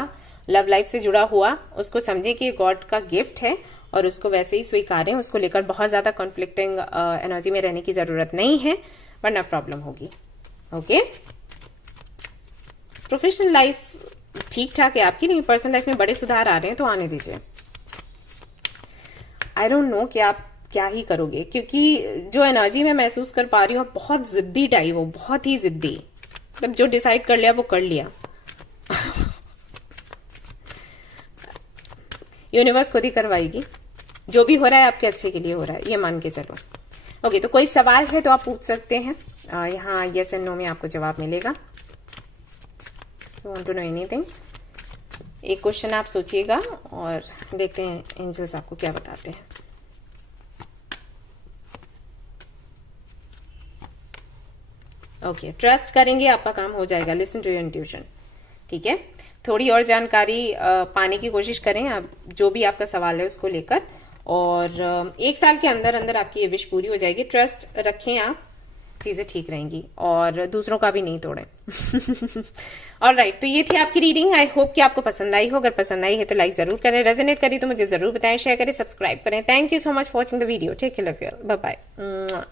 लव लाइफ से जुड़ा हुआ, उसको समझे कि गॉड का गिफ्ट है और उसको वैसे ही स्वीकारें। उसको लेकर बहुत ज्यादा कॉन्फ्लिक्टिंग एनर्जी में रहने की जरूरत नहीं है, वरना प्रॉब्लम होगी। ओके, प्रोफेशनल लाइफ ठीक ठाक है आपकी, नहीं पर्सनल लाइफ में बड़े सुधार आ रहे हैं तो आने दीजिए। आई डोंट नो कि आप क्या ही करोगे, क्योंकि जो एनर्जी मैं महसूस कर पा रही हूँ, बहुत जिद्दी टाइप हो, बहुत ही जिद्दी, मतलब जो डिसाइड कर लिया वो कर लिया। यूनिवर्स खुद ही करवाएगी, जो भी हो रहा है आपके अच्छे के लिए हो रहा है, ये मान के चलो। ओके, तो कोई सवाल है तो आप पूछ सकते हैं, यहाँ यस एंड नो में आपको जवाब मिलेगा। You want to know anything, एक क्वेश्चन आप सोचिएगा और देखते हैं एंजल्स आपको क्या बताते हैं। ओके, ट्रस्ट करेंगे, आपका काम हो जाएगा। लिसन टू योर इंट्यूशन, ठीक है। थोड़ी और जानकारी पाने की कोशिश करें आप, जो भी आपका सवाल है उसको लेकर, और 1 साल के अंदर अंदर आपकी ये विश पूरी हो जाएगी। ट्रस्ट रखें आप, चीजें ठीक रहेंगी और दूसरों का भी नहीं तोड़े। ऑलराइट, तो ये थी आपकी रीडिंग। आई होप कि आपको पसंद आई हो। अगर पसंद आई है तो लाइक जरूर करें, रेजोनेट करी तो मुझे जरूर बताएं, शेयर करें, सब्सक्राइब करें। Thank you so much for watching the video. Take care, love you, bye bye.